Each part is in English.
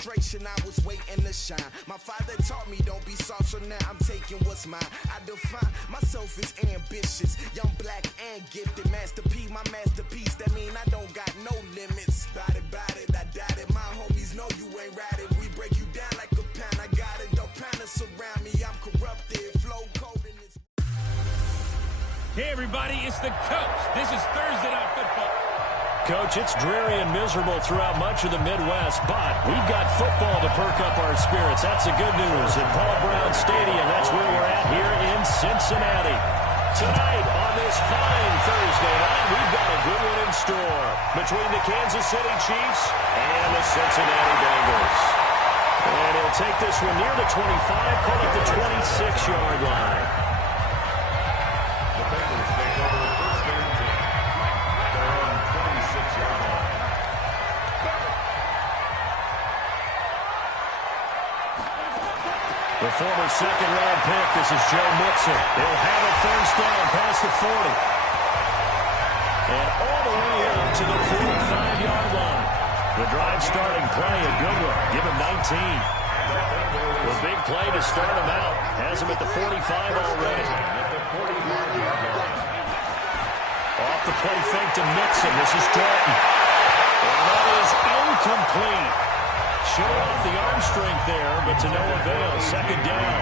frustration, I was waiting to shine. My father taught me don't be soft, so now I'm taking what's mine. I define myself as ambitious, young, black, and gifted. Master P, my masterpiece, that mean I don't got no limits. Bout it, I doubt it. My homies know you ain't ratted. We break you down like a pound. I got it, don't pound us around me. I'm corrupted, flow cold in this. Hey everybody, it's the coach. This is Thursday Night Football. Coach, it's dreary and miserable throughout much of the Midwest, but we've got football to perk up our spirits. That's the good news. At Paul Brown Stadium, that's where we're at here in Cincinnati. Tonight, on this fine Thursday night, we've got a good one in store between the Kansas City Chiefs and the Cincinnati Bengals. And he'll take this one near the 25, call it the 26-yard line. The Bengals take over the first and 10. They're on 26-yard line. The former second-round pick, this is Joe Mixon. He'll have a first down past the 40. And all the way up to the 45-yard line. The drive starting play, a good one. Give him 19. The big play to start him out. Has him at the 45 already. Off the play fake to Mixon. This is Dalton. And that is incomplete. Show off the arm strength there, but to no avail. Second down.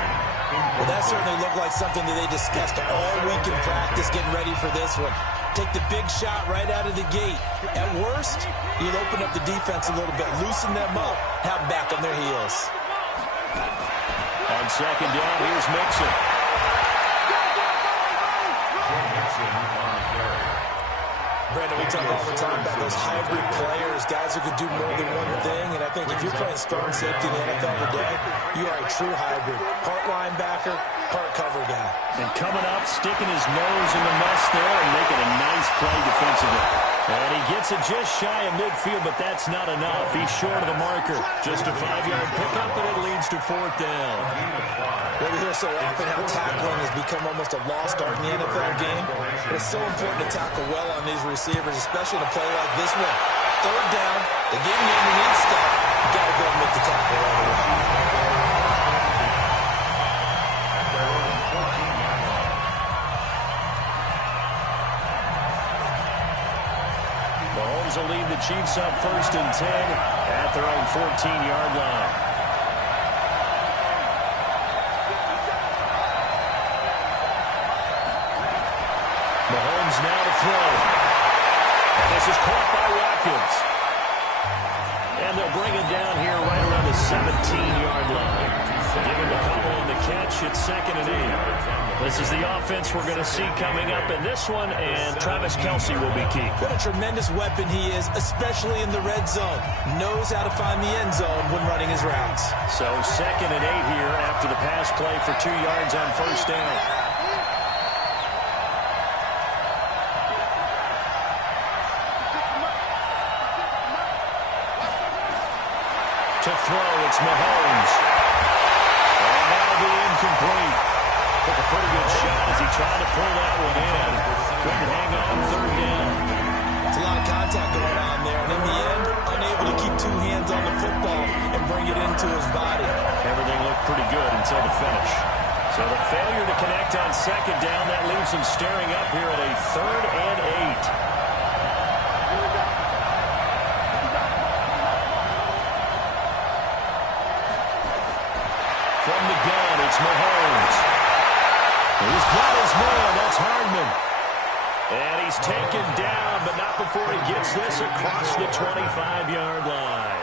Well, that certainly looked like something that they discussed all week in practice, getting ready for this one. Take the big shot right out of the gate. At worst, you'll open up the defense a little bit, loosen them up, have them back on their heels. On second down, here's Mixon. Brandon, we talk all the time about those hybrid players, guys who can do more than one thing, and I think if you're playing strong safety in the NFL today, you are a true hybrid. Part linebacker, part cover guy. And coming up, sticking his nose in the mess there and making a nice play defensively. And he gets it just shy of midfield, but that's not enough. He's short of the marker. Just a 5-yard pickup, and it leads to fourth down. Well, we hear so often how tackling has become almost a lost art in the NFL game. But it's so important to tackle well on these receivers, especially in a play like this one. Third down, they get him underneath stuff. You got to go and make the tackle right away. Mahomes will lead the Chiefs up first and 10 at their own 14-yard line. Mahomes now to throw. And this is caught by Watkins. And they'll bring it down here right around the 17-yard line. Give him a couple on the catch. It's second and 8. This is the offense we're going to see coming up in this one, and Travis Kelce will be key. What a tremendous weapon he is, especially in the red zone. Knows how to find the end zone when running his routes. So second and 8 here after the pass play for 2 yards on first down. To throw, it's Mahomes. And that'll be incomplete. Took a pretty good shot as he tried to pull that one in. Couldn't hang on third down. It's a lot of contact going on there, and in the end, unable to keep two hands on the football and bring it into his body. Everything looked pretty good until the finish. So the failure to connect on second down, that leaves him staring up here at a third and 8. From the gun, it's Mahomes. He's got his man. That's Hardman. And he's taken down, but not before he gets this across the 25-yard line.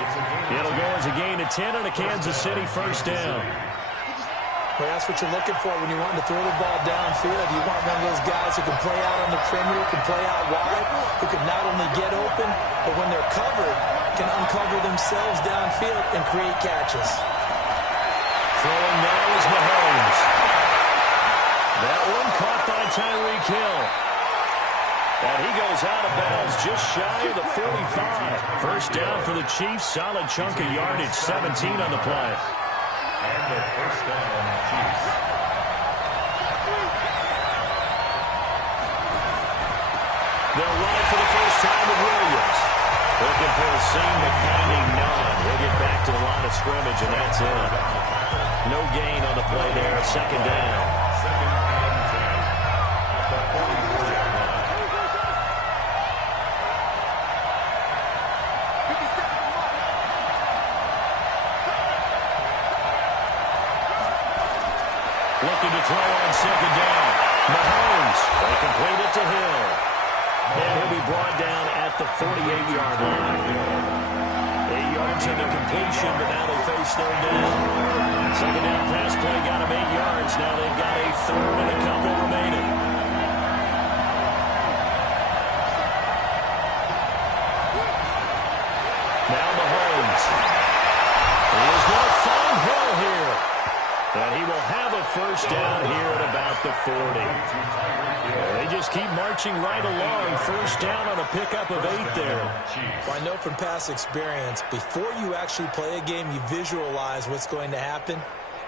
It'll go as a gain of 10 on a Kansas City first down. Well, that's what you're looking for when you want to throw the ball downfield. You want one of those guys who can play out on the perimeter, can play out wide, who can not only get open, but when they're covered, can uncover themselves downfield and create catches. Throwing now is Mahomes. That one caught by Tyreek Hill. And he goes out of bounds just shy of the 45. First down for the Chiefs. Solid chunk of yardage, 17 on the play. And the first down on the Chiefs. They'll run it for the first time with Williams. Looking for a seam, but finding none. We'll get back to the line of scrimmage, and that's it. No gain on the play there, second down. Second and 10 at the 44-yard line. Looking to throw on second down. Mahomes, they complete it to Hill. And he'll be brought down at the 48-yard line. 8 yards in the completion, but now they face third down. Second down pass play got him 8 yards. Now they've got a third and a couple remaining. Now Mahomes. He is going to find Hill here. And he will have a first down here at about the 40. They just keep marching right along. First down on a pickup of 8 there. Well, I know from past experience, before you actually play a game, you visualize what's going to happen.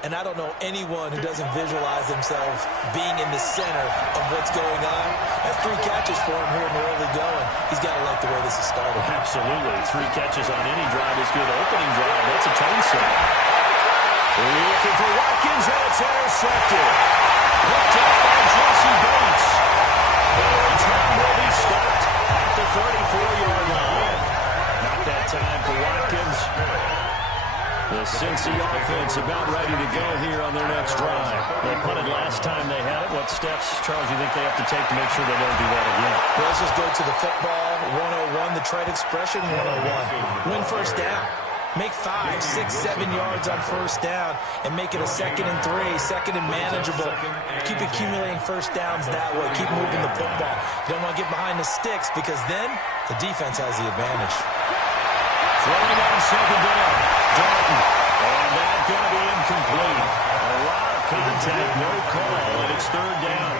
And I don't know anyone who doesn't visualize themselves being in the center of what's going on. That's 3 catches for him here in the early going. He's got to like the way this is started. Absolutely. 3 catches on any drive is good. Opening drive, that's a tone set. Looking for Watkins, and it's intercepted. Picked up by Jesse Bates. The return will be stopped at the 34-yard line. Not that time for Watkins. The Cincy offense about ready to go here on their next drive. They punted last time they had it. What steps, Charles, you think they have to take to make sure they don't do that again? Let's just go to the football 101, the trade expression 101. Win first down. Make 5, 6, 7 yards on first down and make it a 2nd and 3, 2nd and manageable. Keep accumulating first downs that way. Keep moving the football. You don't want to get behind the sticks because then the defense has the advantage. Throwing on second down. Dalton. And that's going to be incomplete. A lot of contact, no call, and it's third down.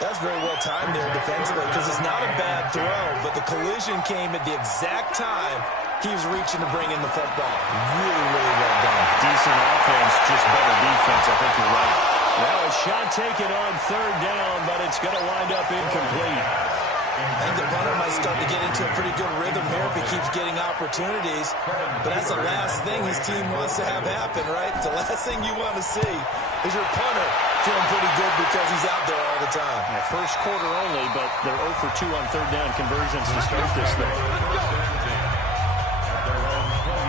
That's very well timed there defensively because it's not a bad throw, but the collision came at the exact time he was reaching to bring in the football. Really, really well done. Decent offense, just better defense. I think you're right. Well, a shot taken on third down, but it's going to wind up incomplete. I think the punter might start to get into a pretty good rhythm here if he keeps getting opportunities. But that's the last thing his team wants to have happen, right? The last thing you want to see is your punter feeling pretty good because he's out there all the time. Yeah, first quarter only, but they're 0 for 2 on third down conversions to start this thing.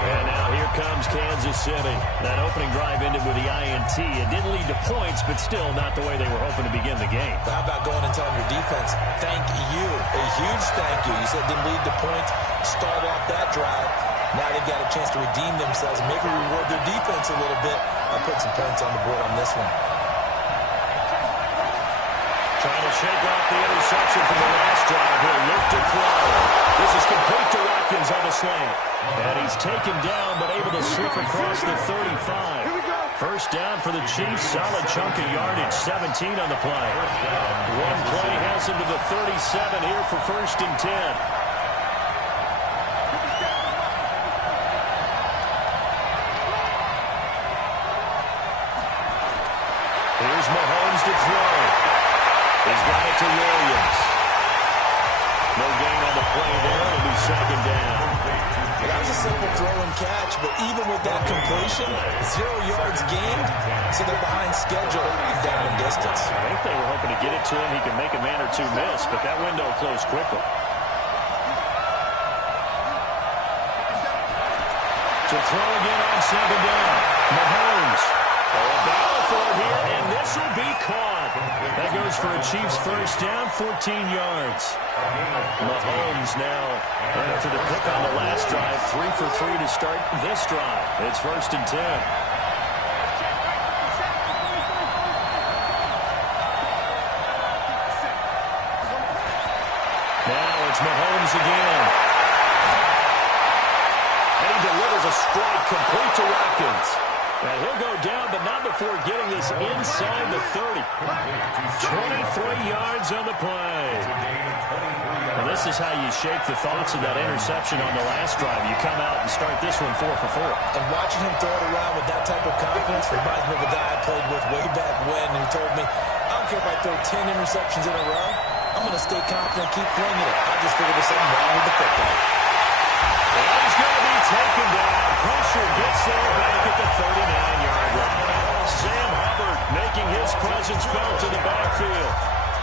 And now here comes Kansas City. That opening drive ended with the INT. It didn't lead to points, but still not the way they were hoping to begin the game. But how about going and telling your defense, thank you, a huge thank you. You said it didn't lead to points, stalled off that drive. Now they've got a chance to redeem themselves and maybe reward their defense a little bit. I'll put some points on the board on this one. Trying to shake off the interception from the last drive. He'll look to throw. This is complete to Watkins on the slant. And he's taken down, but able to slip across the 35. First down for the Chiefs. Solid chunk of yardage. 17 on the play. One play has him to the 37 here for first and 10. Here's Mahomes to throw. He's got it to Williams. No gain on the play there. It'll be second down. That was a simple throw and catch, but even with that completion, 0 yards gained, so they're behind schedule and down in distance. I think they were hoping to get it to him. He could make a man or two miss, but that window closed quickly. To throw again on second down. Mahomes. A battle for it here, and this will be caught. That goes for a Chiefs first down, 14 yards. Mahomes now, after the pick on the last drive, 3 for 3 to start this drive. It's first and 10. Now it's Mahomes again. And he delivers a strike complete to Watkins. And he'll go down, but not before getting this inside the 30. 23 yards on the play. And this is how you shake the thoughts of that interception on the last drive. You come out and start this one 4 for 4. And watching him throw it around with that type of confidence reminds me of a guy I played with way back when who told me, I don't care if I throw 10 interceptions in a row, I'm going to stay confident, keep flinging it. I just figured there's something wrong with the football. And he's going to be taken down. there back at the 39-yard line. Sam Hubbard making his presence felt in the backfield.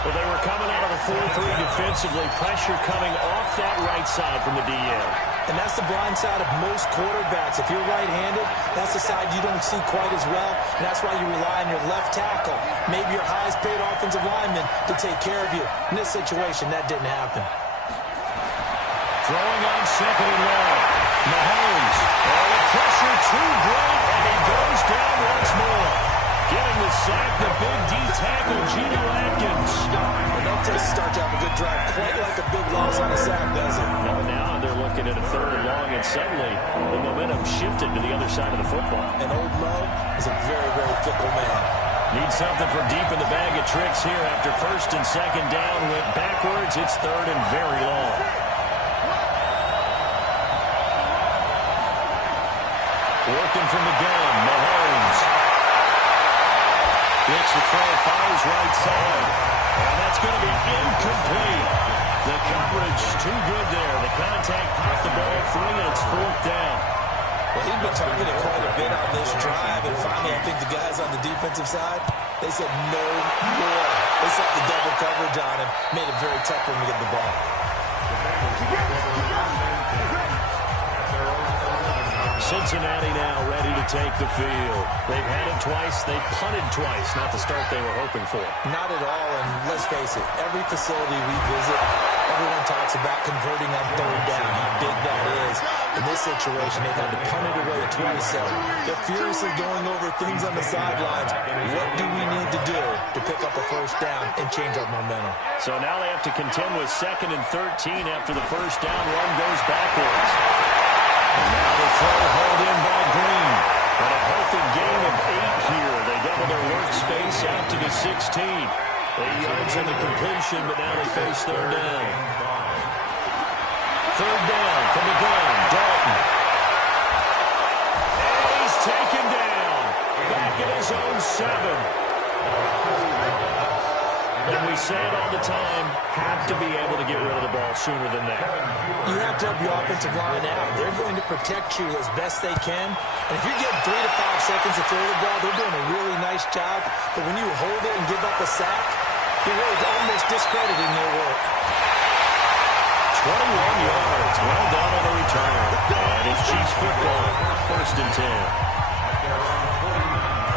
Well, they were coming out of the 4-3 defensively. Pressure coming off that right side from the DN. And that's the blind side of most quarterbacks. If you're right-handed, that's the side you don't see quite as well. And that's why you rely on your left tackle, maybe your highest-paid offensive lineman, to take care of you. In this situation, that didn't happen. Throwing on second and long. Mahomes. Oh, the pressure too great, and he goes down once more. Getting the sack, the big D tackle, Geno Atkins. And that takes a start to have a good drive. Quite like a big loss on a sack, does it? Now they're looking at a third and long, and suddenly the momentum shifted to the other side of the football. And old Mo is a very, very fickle man. Need something from deep in the bag of tricks here after first and second down. Went backwards. It's third and very long. Working from the gun, Mahomes. Gets the throw, fires right side. And that's going to be incomplete. The coverage too good there. The contact popped the ball free, and it's fourth down. Well, he'd been targeted quite a bit on this drive, and finally I think the guys on the defensive side, they said no more. They set the double coverage on him, made it very tough for him to get the ball. Cincinnati now ready to take the field. They've had it twice. They've punted twice. Not the start they were hoping for. Not at all, and let's face it, every facility we visit, everyone talks about converting on third down, how big that is. In this situation, they've had to punt it away twice, so they're furiously going over things on the sidelines. What do we need to do to pick up a first down and change our momentum? So now they have to contend with 2nd and 13 after the first down run goes backwards. And now the throw hauled in by Green. But a healthy gain of 8 here. They double their workspace out to the 16. 8 yards on the completion, but now they face third down. Third down from the gun, Dalton. And he's taken down. Back at his own 7. And we say it all the time, have to be able to get rid of the ball sooner than that. You have to help your offensive line out. They're going to protect you as best they can. And if you're getting 3 to 5 seconds to throw the ball, they're doing a really nice job. But when you hold it and give up a sack, you're really almost discrediting their work. 21 yards. Well done on the return. And it's Chiefs football. First and 10.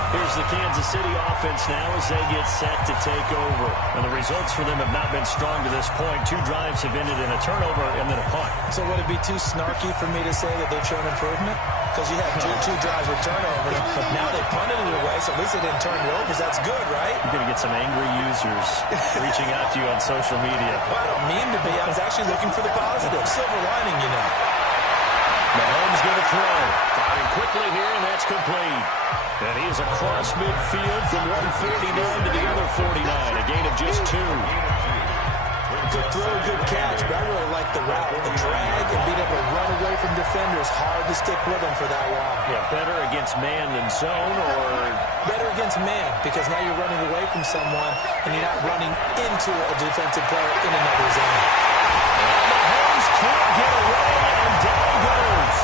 Here's the Kansas City offense now as they get set to take over. And the results for them have not been strong to this point. 2 drives have ended in a turnover and then a punt. So would it be too snarky for me to say that they've shown improvement? Because you had two drives with turnovers. Now they punted it away, so at least they didn't turn it over. So that's good, right? You're going to get some angry users reaching out to you on social media. Well, I don't mean to be. I was actually looking for the positive. Silver lining, you know. Mahomes going to throw. Firing quickly here, and that's complete. And he is across midfield from 149 to the other 49. A gain of just 2. Good throw, good catch, but I really like the route. The drag and being able to run away from defenders. Hard to stick with him for that long. Yeah, better against man than zone, or? Better against man, because now you're running away from someone and you're not running into a defensive player in another zone. And Mahomes can't get away, and down goes.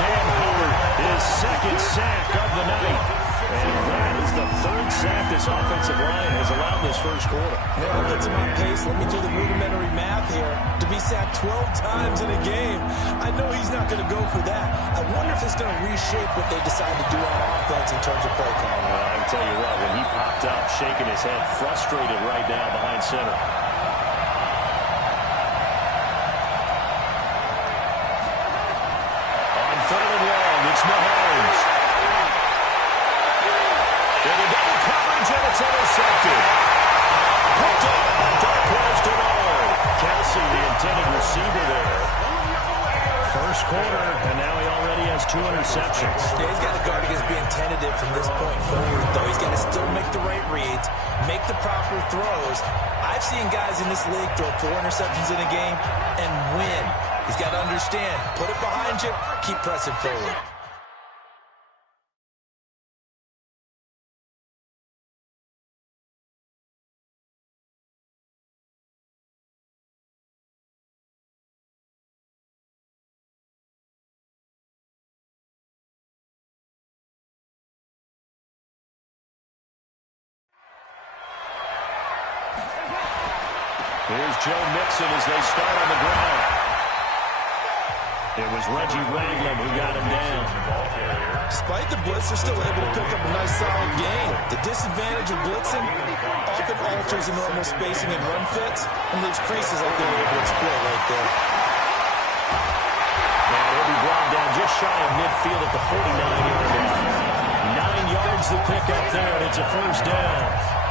Sam Hubbard, his 2nd sack of the night. And that is the 3rd sack this offensive line has allowed this first quarter. Well, I'll get to my pace. Let me do the rudimentary math here. To be sacked 12 times in a game, I know he's not going to go for that. I wonder if it's going to reshape what they decide to do on offense in terms of play calling. Well, I can tell you what, when he popped up, shaking his head, frustrated right now behind center. On 3rd and long, it's Mahomes. And it's intercepted. Picked up by Darquez Dennard. Kelsey, the intended receiver there. First quarter, and now he already has 2 interceptions. Yeah, he's got to guard against being tentative from this point forward, though. He's got to still make the right reads, make the proper throws. I've seen guys in this league throw 4 interceptions in a game and win. He's got to understand, put it behind you, keep pressing forward. Here's Joe Mixon as they start on the ground. It was Reggie Ragland who got him down. Despite the blitz, they're still able to pick up a nice solid gain. The disadvantage of blitzing often alters the normal spacing and run fits and leaves creases like they were able to exploit right there. And he'll be brought down just shy of midfield at the 49-yard line. 9 yards to pick up there, and it's a first down.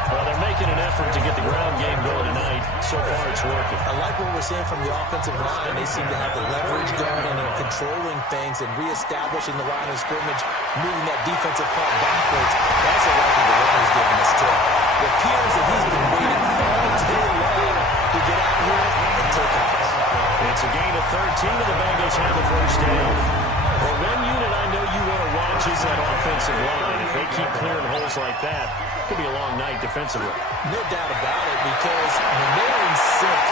Well, they're making an effort to get the ground game going tonight. So far, it's working. I like what we're seeing from the offensive line. They seem to have the leverage going and controlling things and reestablishing the line of scrimmage, moving that defensive front backwards. That's a record the runner's giving us, too. It appears that he's been waiting all day long to get out here and take off. It's a gain of 13, and the Bengals have the first down. Well, one unit I know you want to watch is that offensive line. If they keep clearing holes like that, it could be a long night defensively. No doubt about it, because when they're in sync,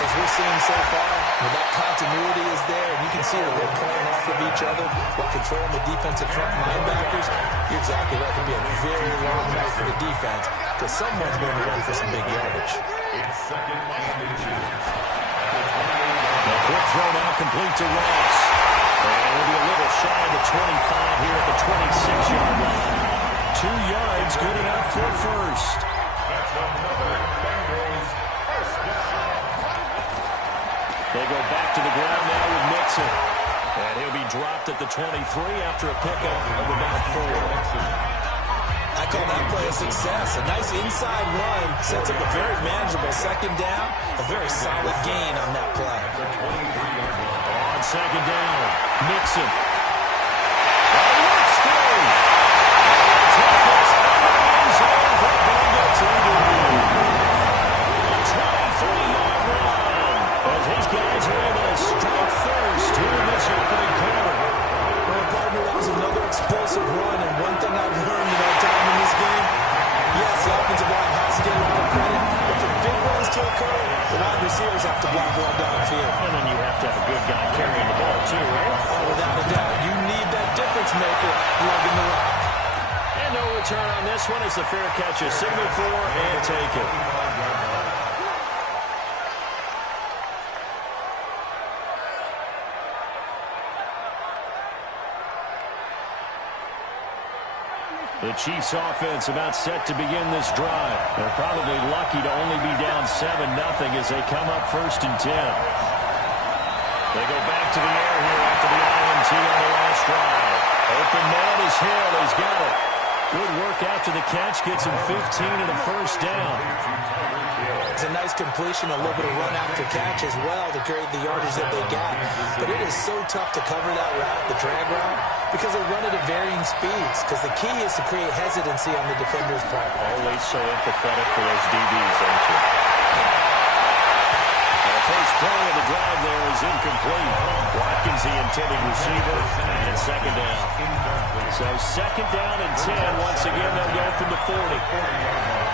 as we're seeing so far, when that continuity is there, and you can see that they're playing off of each other while controlling the defensive front linebackers, you're exactly right. It could be a very long night for the defense, because someone's going to run for some big yardage. A quick throw now complete to Ross. And it'll be a little shy of the 25 here at the 26-yard line. 2 yards, good enough for first. That's another Bengals first down. They go back to the ground now with Mixon. And he'll be dropped at the 23 after a pickup of about 4. I call that play a success. A nice inside run sets up a very manageable second down. A very solid gain on that play. On second down, Mixon. That works through. Tackles in the end zone for Bengals into the 23-yard line. As his guys are able to strike first here in this opening quarter. Well, partner, that was another explosive run, and one thing I've learned in our time in this game, yes, the offensive line has to get a lot of credit, but for big runs to occur, the wide receivers have to block well downfield. And then you have to have a good guy carrying the ball too, right? Oh, without a doubt, you need that difference maker lugging the rock. And no return on this one as the fair catch is signaled for and taken. The Chiefs offense about set to begin this drive. They're probably lucky to only be down 7-0 as they come up 1st and 10. They go back to the air here after the INT on the last drive. Open man is Hill. He's got it. Good work after the catch. Gets him 15 and a first down. It's a nice completion, a little bit of run after catch as well to create the yardage that they got. But it is so tough to cover that route, the drag route, because they run it at varying speeds. Because the key is to create hesitancy on the defender's part. Always so empathetic for those DBs, aren't you? The first play of the drive there is incomplete. Watkins the intended receiver, and second down. So second down and 10. Once again, they'll go from the 40.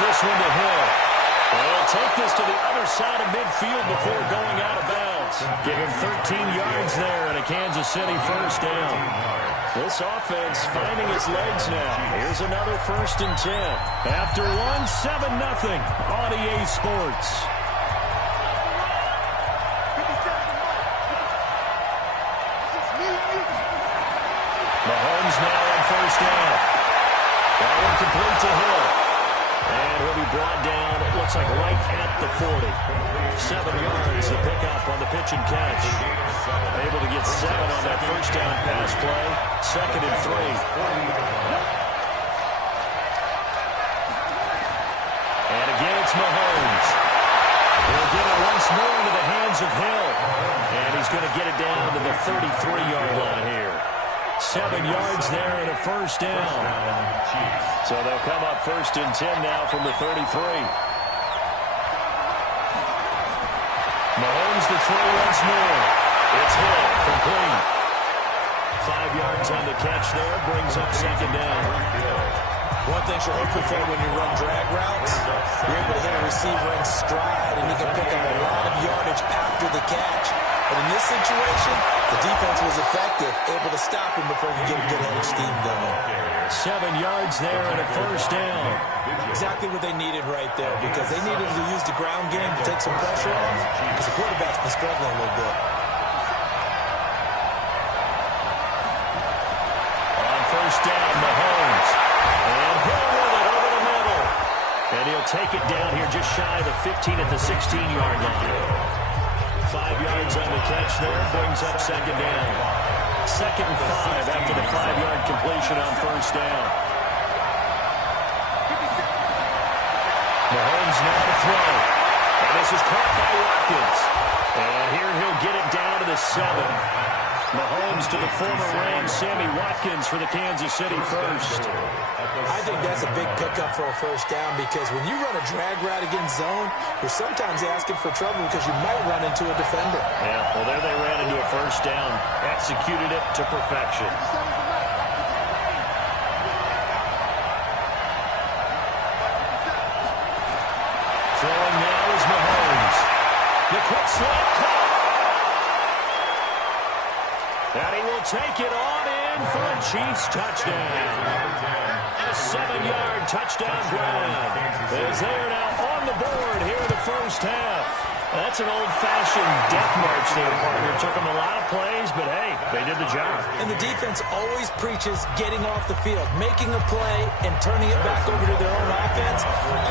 This one to Hill. They'll take this to the other side of midfield before going out of bounds. Give him 13 yards there and a Kansas City first down. This offense finding its legs now. Here's another 1st and 10. After one, 7-0 on EA Sports. Mahomes now on first down. That one complete to Hill. And he'll be brought down, it looks like right at the 40. 7 yards to pick up on the pitch and catch. Able to get 7 on that first down pass play. 2nd and 3. And again, it's Mahomes. He'll get it once more into the hands of Hill. And he's going to get it down to the 33-yard line here. 7 yards there and a first down. So they'll come up 1st and 10 now from the 33. Mahomes to throw once more. It's Hill, complete. 5 yards on the catch there, brings up second down. One thing you're hoping for when you run drag routes, you're able to hit a receiver in stride, and you can pick up a lot of yardage after the catch. But in this situation, the defense was effective, able to stop him before he could get a good head of steam going. 7 yards there and a first down. Exactly what they needed right there, because they needed to use the ground game to take some pressure off, because the quarterback's been struggling a little bit. On first down, Mahomes. And Hill with it over the middle. And he'll take it down here just shy of the 15 at the 16-yard line. 5 yards on the catch there, brings up second down. 2nd and 5 after the 5-yard completion on first down. Mahomes now to throw. And this is caught by Watkins. And here he'll get it down to the 7. Mahomes to the former Rams, Sammy Watkins for the Kansas City first. I think that's a big pickup for a first down, because when you run a drag route against zone, you're sometimes asking for trouble because you might run into a defender. Yeah, well, there they ran into a first down. Executed it to perfection. Throwing now is Mahomes. The quick slant caught. And he will take it on in for a Chiefs touchdown. A 7-yard touchdown grab. As they are now on the board here in the first half. That's an old-fashioned death march there, partner. Took them a lot of plays, but hey, they did the job. And the defense always preaches getting off the field, making a play, and turning it back over to their own offense.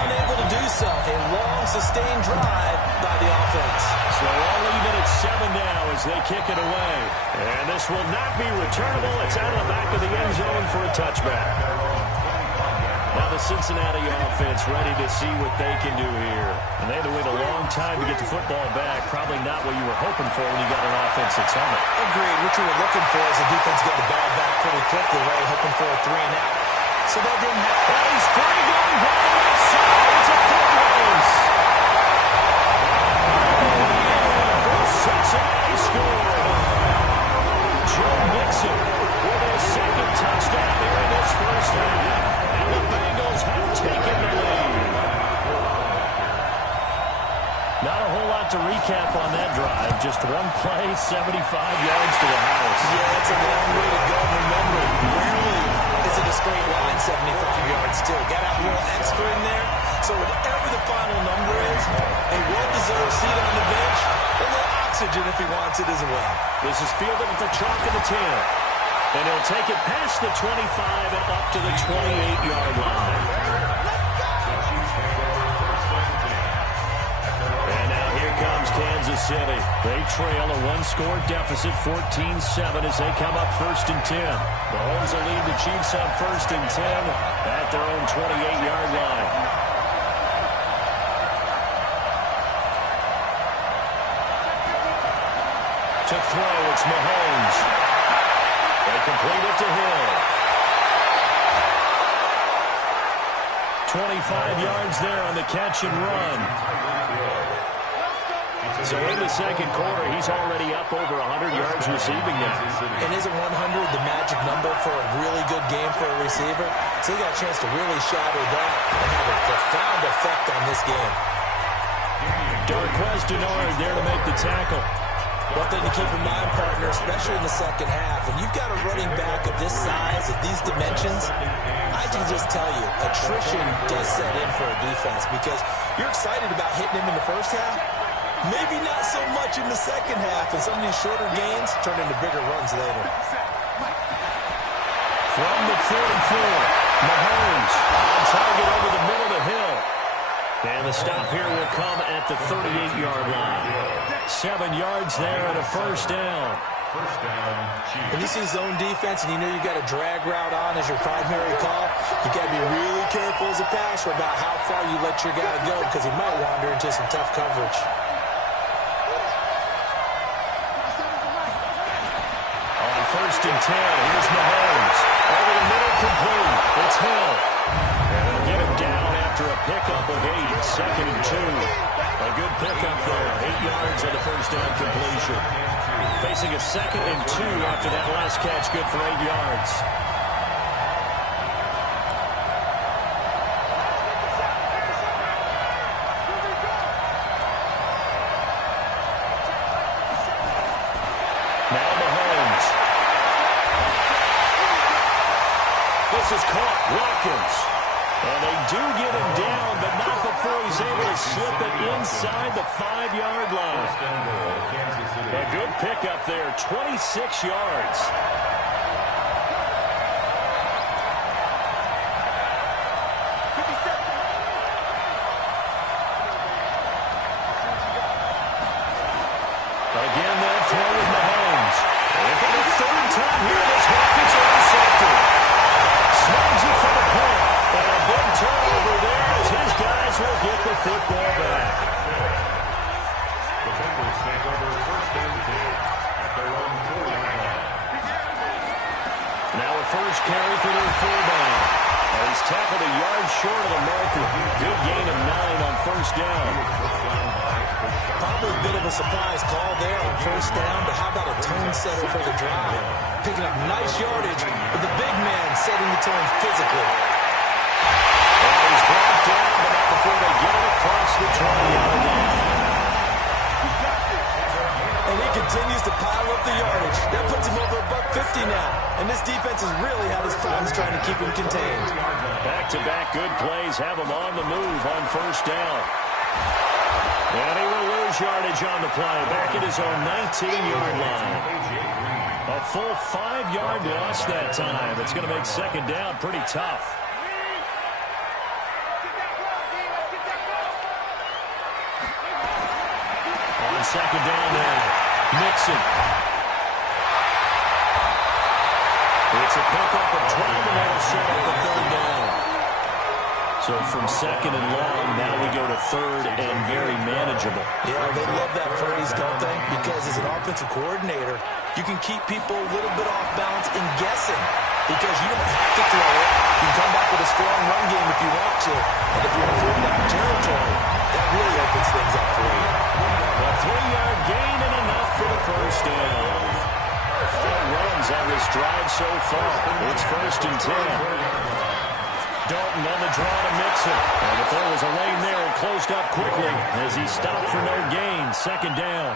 Unable to do so. A long, sustained drive by the offense. So all even at 7 now as they kick it away. And this will not be returnable. It's out of the back of the end zone for a touchback. Now the Cincinnati offense ready to see what they can do here. And they had to wait a long time to get the football back. Probably not what you were hoping for when you got an offense that's on it. Agreed. What you were looking for is the defense get the ball back pretty quickly, right? Hoping for a 3-and-out. So that didn't happen. And he's free going down the left side. It's a foot race. For Cincinnati scored. Joe Mixon with his 2nd touchdown here in this first half. And the Bengals have taken the lead. Not a whole lot to recap on that drive. Just one play, 75 yards to the house. Yeah, it's a long way to go. Remember, rarely is it a straight line, 75 yards still. Got to have a little extra in there. So whatever the final number is, a well-deserved seat on the bench, a little oxygen if he wants it as well. This is fielded at the chalk of the 10. And he'll take it past the 25 and up to the 28-yard line. And now here comes Kansas City. They trail a 1-score deficit, 14-7 as they come up 1st and 10. Mahomes will lead the Chiefs on 1st and 10 at their own 28-yard line. To throw, it's Mahomes. They complete it to Hill. 25 yards there on the catch and run. So in the 2nd quarter, he's already up over 100 yards receiving now. And isn't 100 the magic number for a really good game for a receiver? So he got a chance to really shatter that and have a profound effect on this game. Darqueze Dennard there to make the tackle. One thing to keep in mind, partner, especially in the second half, when you've got a running back of this size, of these dimensions, I can just tell you, attrition does set in for a defense because you're excited about hitting him in the first half, maybe not so much in the second half, and some of these shorter gains turn into bigger runs later. From the 44, Mahomes on target over the middle to Hill. And the stop here will come at the 38-yard line. 7 yards there and a first down. When you see zone defense and you know you got a drag route on as your primary call, you got to be really careful as a passer about how far you let your guy go because he might wander into some tough coverage. On 1st and 10, here's Mahomes. Over the middle, complete. It's Hill. And they'll get him down after a pickup of 8. 2nd and 2. A good pickup there. 8 yards on the first down completion. Facing a 2nd and 2 after that last catch. Good for 8 yards. this is caught. Watkins. And they do get him down, but not before he's able to slip it inside the 5-yard line. A good pickup there, 26 yards. Again, they'll throw with Mahomes. And for the third time here, this Hawkins intercepted. Snags it for the punt. And a big turnover there as his guys will get the football back. The Bengals take over first and 10 at their own 40-yard line. Now a first carry for their fullback. He's tackled a yard short of the marker. Good gain of 9 on first down. Probably a bit of a surprise call there on first down, but how about a tone setter for the drive? Picking up nice yardage, but the big man setting the tone physically. And he's brought down, but not before they get it across the 20-yard line. And he continues to pile up the yardage. That puts him over $150 now. And this defense has really had his problems trying to keep him contained. Back-to-back good plays have him on the move on first down. And he will lose yardage on the play. Back at his own 19-yard line. A full 5-yard loss that time. It's going to make second down pretty tough. On second down there, Mixon. It's a pickup of 12, and that'll set up the third down. So from second and long, now we go to third and very manageable. Yeah, they love that phrase, don't they? Because as an offensive coordinator, you can keep people a little bit off balance and guessing. Because you don't have to throw it. You can come back with a strong run game if you want to. And if you're in fourth down territory, that really opens things up for you. A 3-yard gain and enough for the first down. 4 runs on this drive so far. It's first and 10. Dalton on the draw to Mixon. And if there was a lane there, it closed up quickly as he stopped for no gain. Second down.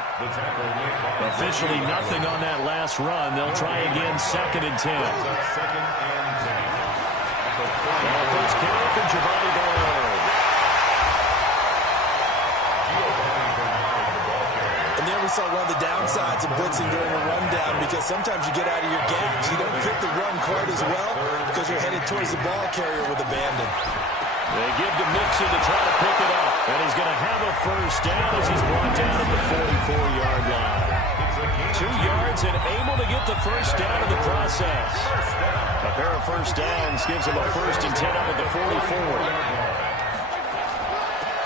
Officially nothing on that last run. They'll try again second and 10. Now first carry for Giovanni Bernard. And there we saw one of the downsides of blitzing during a rundown, because sometimes you get out of your gaps. You don't fit the run quite as well because you're headed towards the ball carrier with abandon. They give to Mixon to try to pick it up. And he's going to have a first down as he's brought down at the 44-yard line. 2 yards and able to get the first down in the process. A pair of first downs gives him a first and 10 up at the 44.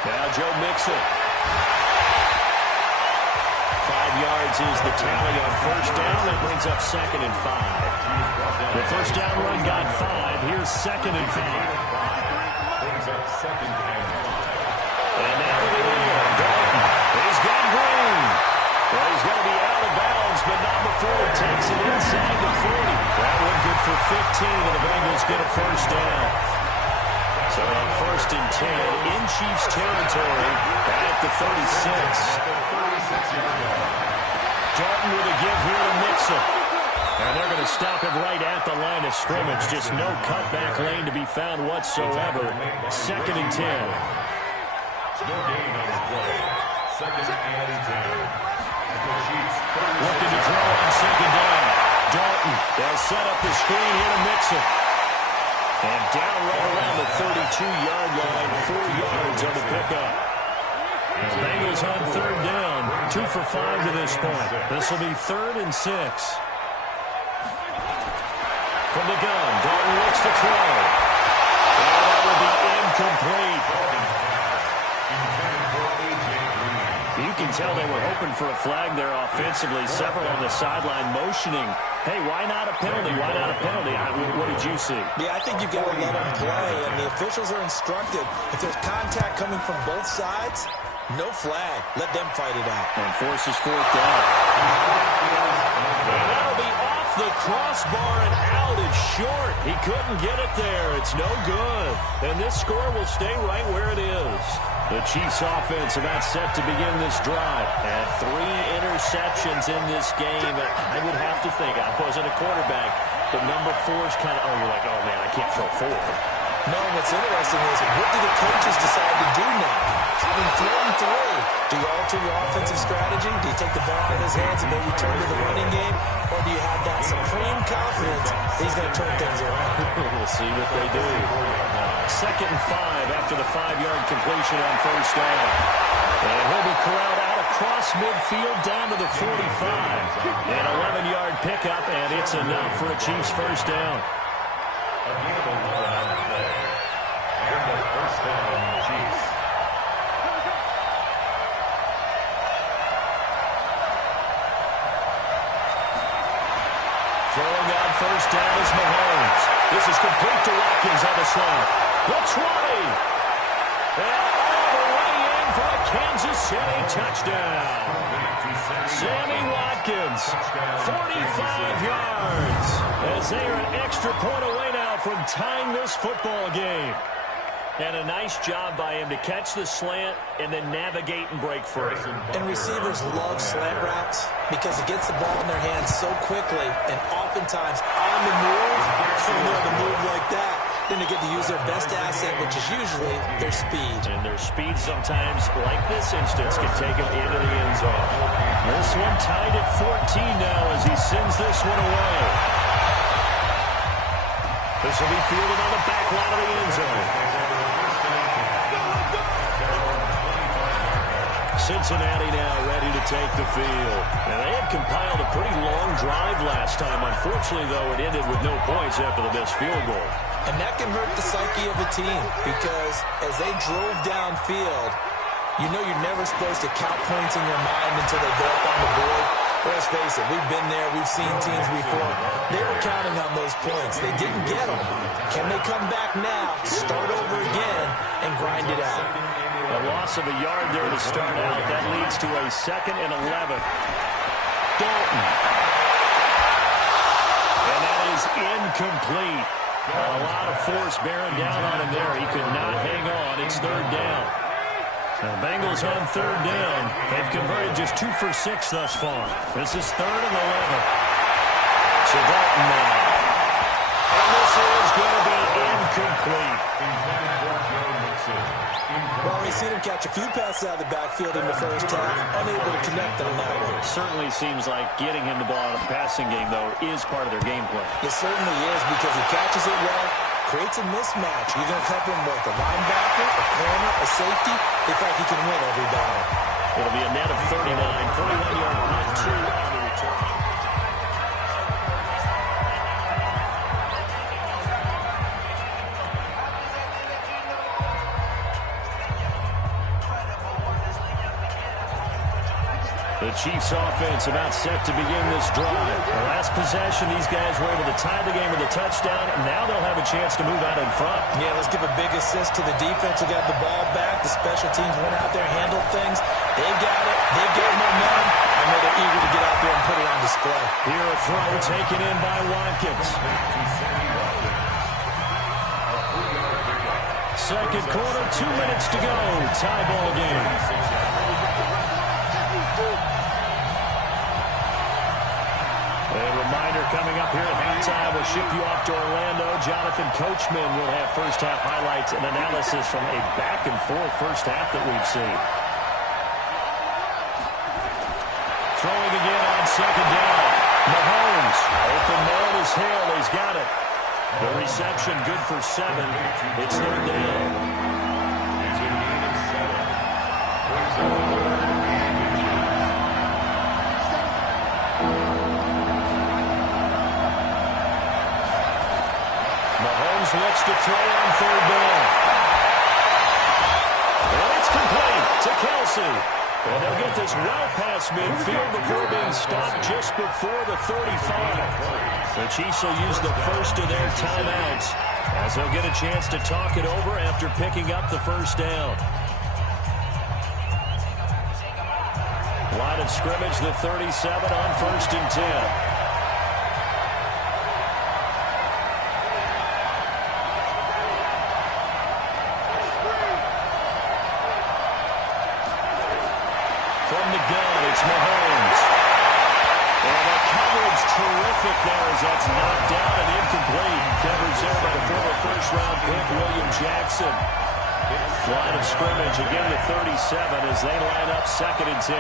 Now Joe Mixon. 5 yards is the tally on first down. That brings up second and 5. The first down run got 5. Here's second and 5. And now to the air. Dalton. He's got Green. Well, he's going to be out of bounds, but not before he takes it inside the 40. That one good for 15, and the Bengals get a first down. So on first and 10, in Chiefs territory, at the 36. Dalton with a give here to Mixon. And they're going to stop him right at the line of scrimmage. Just no cutback lane to be found whatsoever. Second and 10. No gain on the play. Second and 10. Looking to throw on second down. Dalton. They'll set up the screen here to Mixon. And down right around the 32-yard line. 4 yards on the pickup. The Bengals on third down. 2 for 5 to this point. This will be third and 6. From the gun, Dalton looks to throw. And that will be incomplete. You can tell they were hoping for a flag there offensively. Several on the sideline motioning. Hey, why not a penalty? Why not a penalty? What did you see? Yeah, I think you've got to let them play, and the officials are instructed. If there's contact coming from both sides, no flag. Let them fight it out. And forces fourth down. And that'll be off the crossbar and out. It's short. He couldn't get it there. It's no good. And this score will stay right where it is. The Chiefs offense about set to begin this drive. And 3 interceptions in this game. I would have to think, I wasn't a quarterback, but number 4 is kind of, oh, you're like, oh, man, I can't throw 4. No, what's interesting is, what do the coaches decide to do now? Having thrown 3, do you alter your offensive strategy? Do you take the ball out of his hands and maybe turn to the running game? Or do you have that supreme confidence he's going to turn things around? We'll see what they do. 2nd and 5 after the 5-yard completion on first down. And he'll be corralled out across midfield down to the 45. An 11-yard pickup, and it's enough for a Chiefs first down. First down, Chiefs. Throwing on first down is Mahomes. This is complete to Watkins on the slant. Looks right. And all the way in for a Kansas City touchdown. Sammy Watkins, 45 yards. As they are an extra point away now from tying this football game. And a nice job by him to catch the slant and then navigate and break free. And receivers love slant routes because it gets the ball in their hands so quickly, and oftentimes on the move, when they're on the move like that, then they get to use their best asset, which is usually their speed. And their speed sometimes, like this instance, can take them into the end zone. This one tied at 14 now as he sends this one away. This will be fielded on the back line of the end zone. Cincinnati now ready to take the field. And they had compiled a pretty long drive last time. Unfortunately, though, it ended with no points after the missed field goal. And that can hurt the psyche of a team because as they drove downfield, you know you're never supposed to count points in your mind until they go up on the board. But let's face it, we've been there, we've seen teams before. They were counting on those points. They didn't get them. Can they come back now, start over again, and grind it out? A loss of a yard there to start out. That leads to a 2nd and 11. Dalton. And that is incomplete. A lot of force bearing down on him there. He could not hang on. It's 3rd down. The Bengals on 3rd down. They've converted just 2 for 6 thus far. This is 3rd and 11. So Dalton now. And this is going to be incomplete. Well, we've seen him catch a few passes out of the backfield in the first half, unable to connect on that one. Certainly seems like getting him the ball out of the passing game, though, is part of their game plan. It certainly is because he catches it well, creates a mismatch. You're going to cover him with a linebacker, a corner, a safety. They think he can win every battle. It'll be a net of 39, 41-yard punt, 2 on the return. The Chiefs offense about set to begin this drive. The last possession, these guys were able to tie the game with a touchdown, and now they'll have a chance to move out in front. Yeah, let's give a big assist to the defense who got the ball back. The special teams went out there, handled things. They got it. They got momentum. I know they're eager to get out there and put it on display. Here a throw taken in by Watkins. Second quarter, 2 minutes to go. Tie ball game. A reminder coming up here at halftime. We'll ship you off to Orlando. Jonathan Coachman will have first half highlights and analysis from a back-and-forth first half that we've seen. Throwing again on 2nd down. Mahomes. Open man is Hill. He's got it. The reception good for 7. It's 3rd down. Looks to throw on 3rd down. And it's complete to Kelsey. And they'll get this well past midfield before being stopped just before the 35. The Chiefs will use the first of their timeouts as they'll get a chance to talk it over after picking up the first down. Line of scrimmage, the 37 on 1st and 10. From the gun, it's Mahomes. And a coverage terrific there as that's knocked down and incomplete. Coverage there by the former first-round pick, William Jackson. Line of scrimmage again to 37 as they line up 2nd and 10.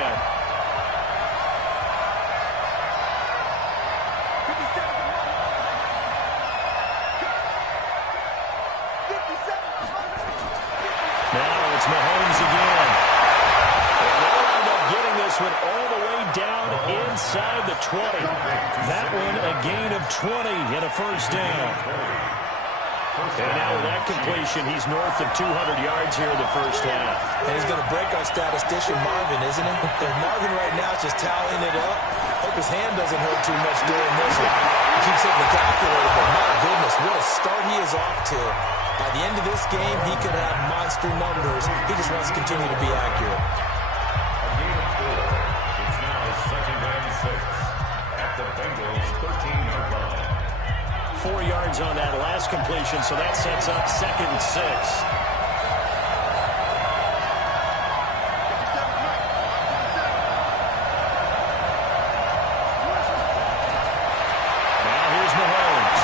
Now it's Mahomes again. And they'll end up getting this one all the way down inside the 20. That one a gain of 20 and a first down. And now with that completion, he's north of 200 yards here in the first half. And he's going to break our statistician Marvin, isn't he? And Marvin right now is just tallying it up. Hope his hand doesn't hurt too much during this one. He keeps hitting the calculator, but my goodness, what a start he is off to. By the end of this game, he could have monster numbers. He just wants to continue to be accurate. A gain of 4. It's now 2nd and 6 at the Bengals' 13-yard line. 4 yards on that last completion, so that sets up 2nd and 6. Now here's Mahomes.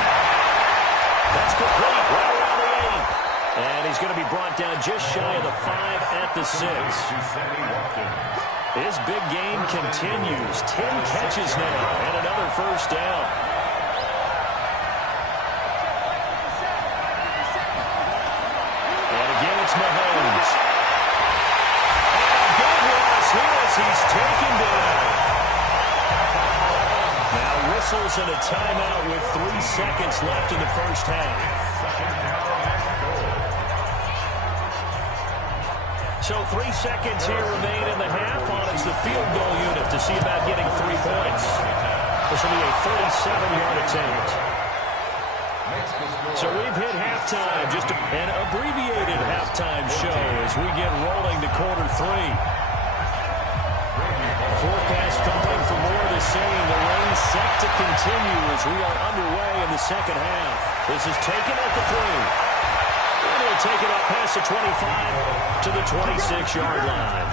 That's complete, right around the 8. And he's going to be brought down just shy of the 5 at the 6. His big game continues. 10 catches now and another first down. It's Mahomes. And big loss here as he's taken down. Now whistles and a timeout with 3 seconds left in the first half. So 3 seconds here remain in the half on it's the field goal unit to see about getting 3 points. This will be a 37-yard attempt. So we've hit halftime, just an abbreviated halftime show as we get rolling to quarter 3. Forecast calling for more of the same. The rain set to continue as we are underway in the second half. This is taken at the 3. And he'll take it up past the 25 to the 26-yard line.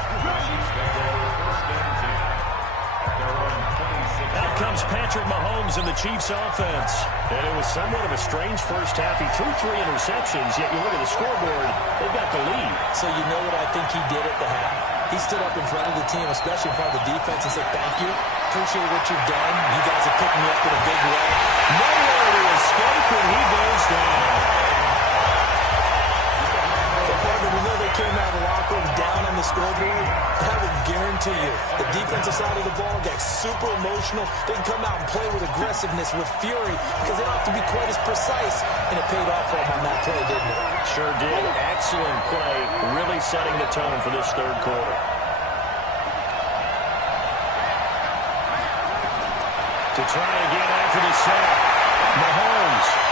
Out comes Patrick Mahomes in the Chiefs offense. And it was somewhat of a strange first half. He threw 3 interceptions, yet you look at the scoreboard, they've got the lead. So you know what I think he did at the half? He stood up in front of the team, especially in front of the defense, and said, thank you. Appreciate what you've done. You guys have picked me up in a big way. Nowhere to escape, and he goes down. We know they came out of the locker room down on the scoreboard. I would guarantee you the defensive side of the ball got super emotional. They can come out and play with aggressiveness, with fury, because they don't have to be quite as precise. And it paid off for them on that play, didn't it? Sure did. Excellent play, really setting the tone for this third quarter. To try again after the sack, Mahomes.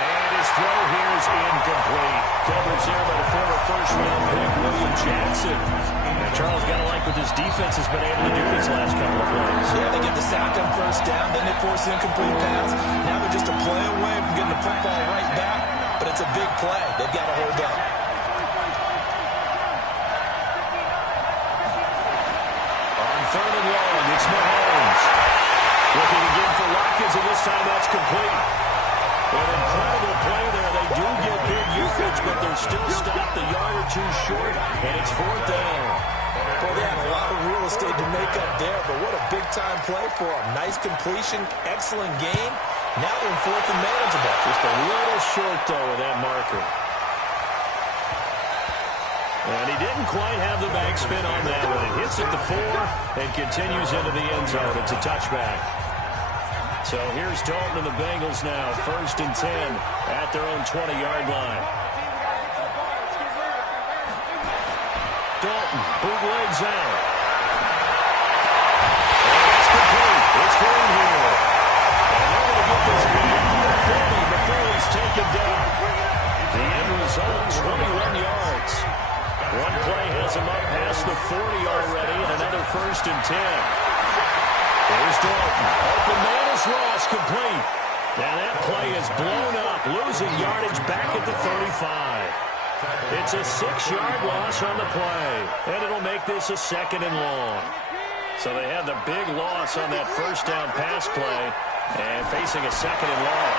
And his throw here is incomplete. Coverage there by the former first-round pick, William Jackson. Now, Charles, got to like what this defense has been able to do these last couple of plays. Yeah, they get the sack on first down, then they force the incomplete pass. Now they're just a play away from getting the football right back, but it's a big play. They've got to hold up. On 3rd and long, it's Mahomes. Looking again for Watkins, and this time that's complete. An incredible play there. They do get big usage, but they're still stopped a yard or 2 short, and it's 4th down. Well, they had a lot of real estate to make up there, but what a big-time play for them. Nice completion, excellent game. Now they're in 4th and manageable. Just a little short, though, with that marker. And he didn't quite have the backspin on that one. It hits at the 4 and continues into the end zone. It's a touchback. So here's Dalton and the Bengals now, 1st and 10 at their own 20-yard line. Dalton bootlegs out. And it's complete. It's Green here. And they're going to get this back to the 40 before he's taken down. The end result, 21 yards. One play has him up past the 40 already, and another 1st and 10. There's Dalton. Open man is lost, complete. Now that play is blown up, losing yardage back at the 35. It's a 6-yard loss on the play, and it'll make this a 2nd and long. So they had the big loss on that first down pass play and facing a second and long.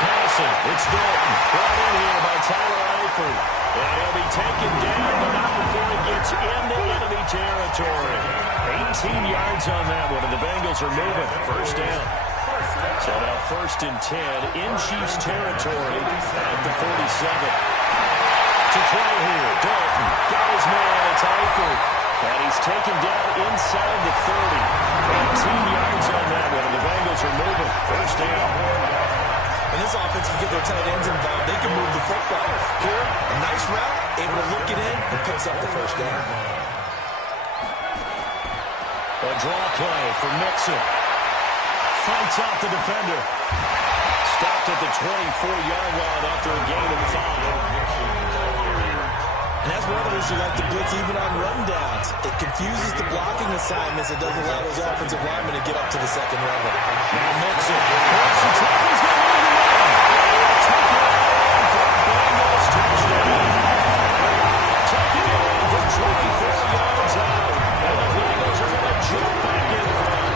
Passing, it's Dalton. Brought in here by Tyler Eifert. And he'll be taken down, but not before he gets into enemy territory. 18 yards on that one, and the Bengals are moving. First down. So now 1st and 10 in Chiefs territory at the 47. To try here, Dalton got his man. It's Eifert. And he's taken down inside the 30. 18 yards on that one, and the Bengals are moving. First down. And this offense can get their tight ends involved. They can move the football. Here, a nice route, able to look it in, and picks up the first down. A draw play for Mixon. Fights off the defender. Stopped at the 24-yard line after a gain of 5. And that's one of those who like to blitz even on rundowns. It confuses the blocking assignments. It doesn't allow those offensive linemen to get up to the second level. Now Mixon. Wants the tackle. He's going to move the line. Take it off for a Bengals touchdown. Taking it in for 24 yards out. And the Bengals are going to jump back in front.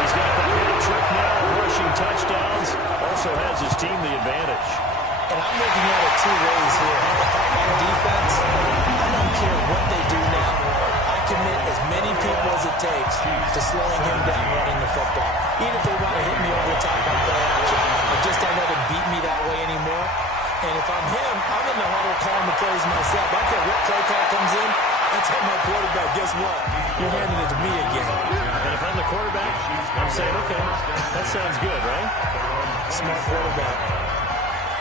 He's got the hat trick now, rushing touchdowns. Also has his team the advantage. And I'm looking at it two ways here. If I'm on defense, I don't care what they do now. I commit as many people as it takes to slowing him down running the football. Even if they want to hit me over the top on play action, I just don't let him beat me that way anymore. And if I'm him, I'm in the huddle calling the plays myself. I don't care what play call comes in. I tell my quarterback, guess what? You're handing it to me again. And if I'm the quarterback, I'm saying, okay, that sounds good, right? Smart quarterback.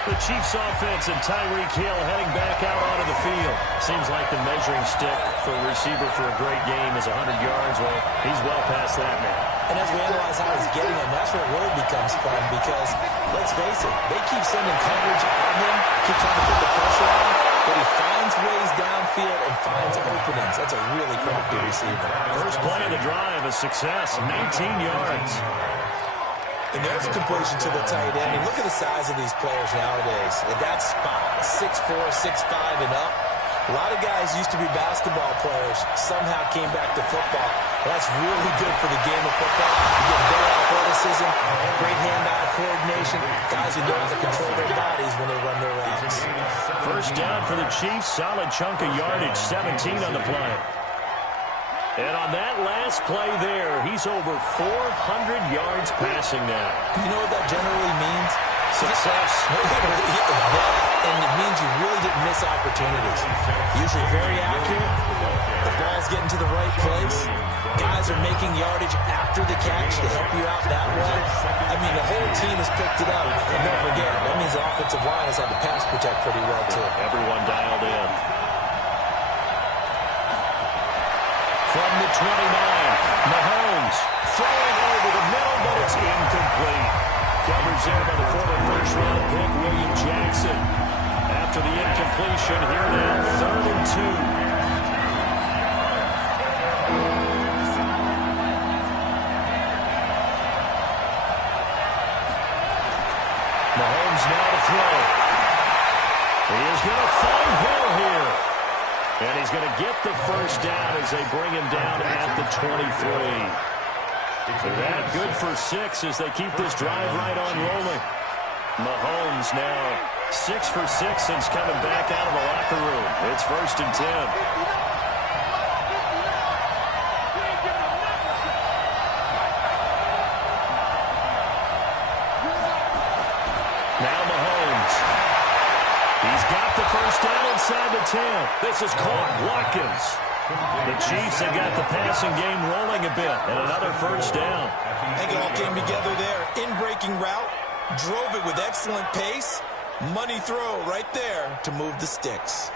The Chiefs offense and Tyreek Hill heading back out onto the field. Seems like the measuring stick for a receiver for a great game is 100 yards. Well, he's well past that now. And as we analyze how he's getting them, that's where it really becomes fun because, let's face it, they keep sending coverage on him, keep trying to put the pressure on him, but he finds ways downfield and finds openings. That's a really crafty receiver. First play of the drive, a success, 19 yards. And there's a completion to the tight end. And look at the size of these players nowadays. At that spot, 6'4", 6'5", and up. A lot of guys used to be basketball players, somehow came back to football. That's really good for the game of football. You get better athleticism, great hand-eye coordination, guys who know how to control their bodies when they run their routes. First down for the Chiefs, solid chunk of yardage, 17 on the play. And on that last play there, he's over 400 yards passing now. You know what that generally means? Success. And it means you really didn't miss opportunities. Usually very accurate. The ball's getting to the right place. Guys are making yardage after the catch to help you out that way. I mean, the whole team has picked it up. And don't forget, that means the offensive line has had to pass protect pretty well, too. Everyone dialed in. From the 29, Mahomes throwing over the middle, but it's incomplete. Coverage there by the former first-round pick, William Jackson. After the incompletion, here now, 3rd and 2. Mahomes now to throw. He is going to find Hill here. And he's going to get the first down as they bring him down at the 23. That good for 6 as they keep this drive right on rolling. Mahomes now 6 for 6 since coming back out of the locker room. It's 1st and 10. Now Mahomes. He's got the first down inside the 10. This is caught. Watkins. The Chiefs have got the passing game rolling a bit. And another first down. I think it all came together there. In-breaking route. Drove it with excellent pace. Money throw right there to move the sticks.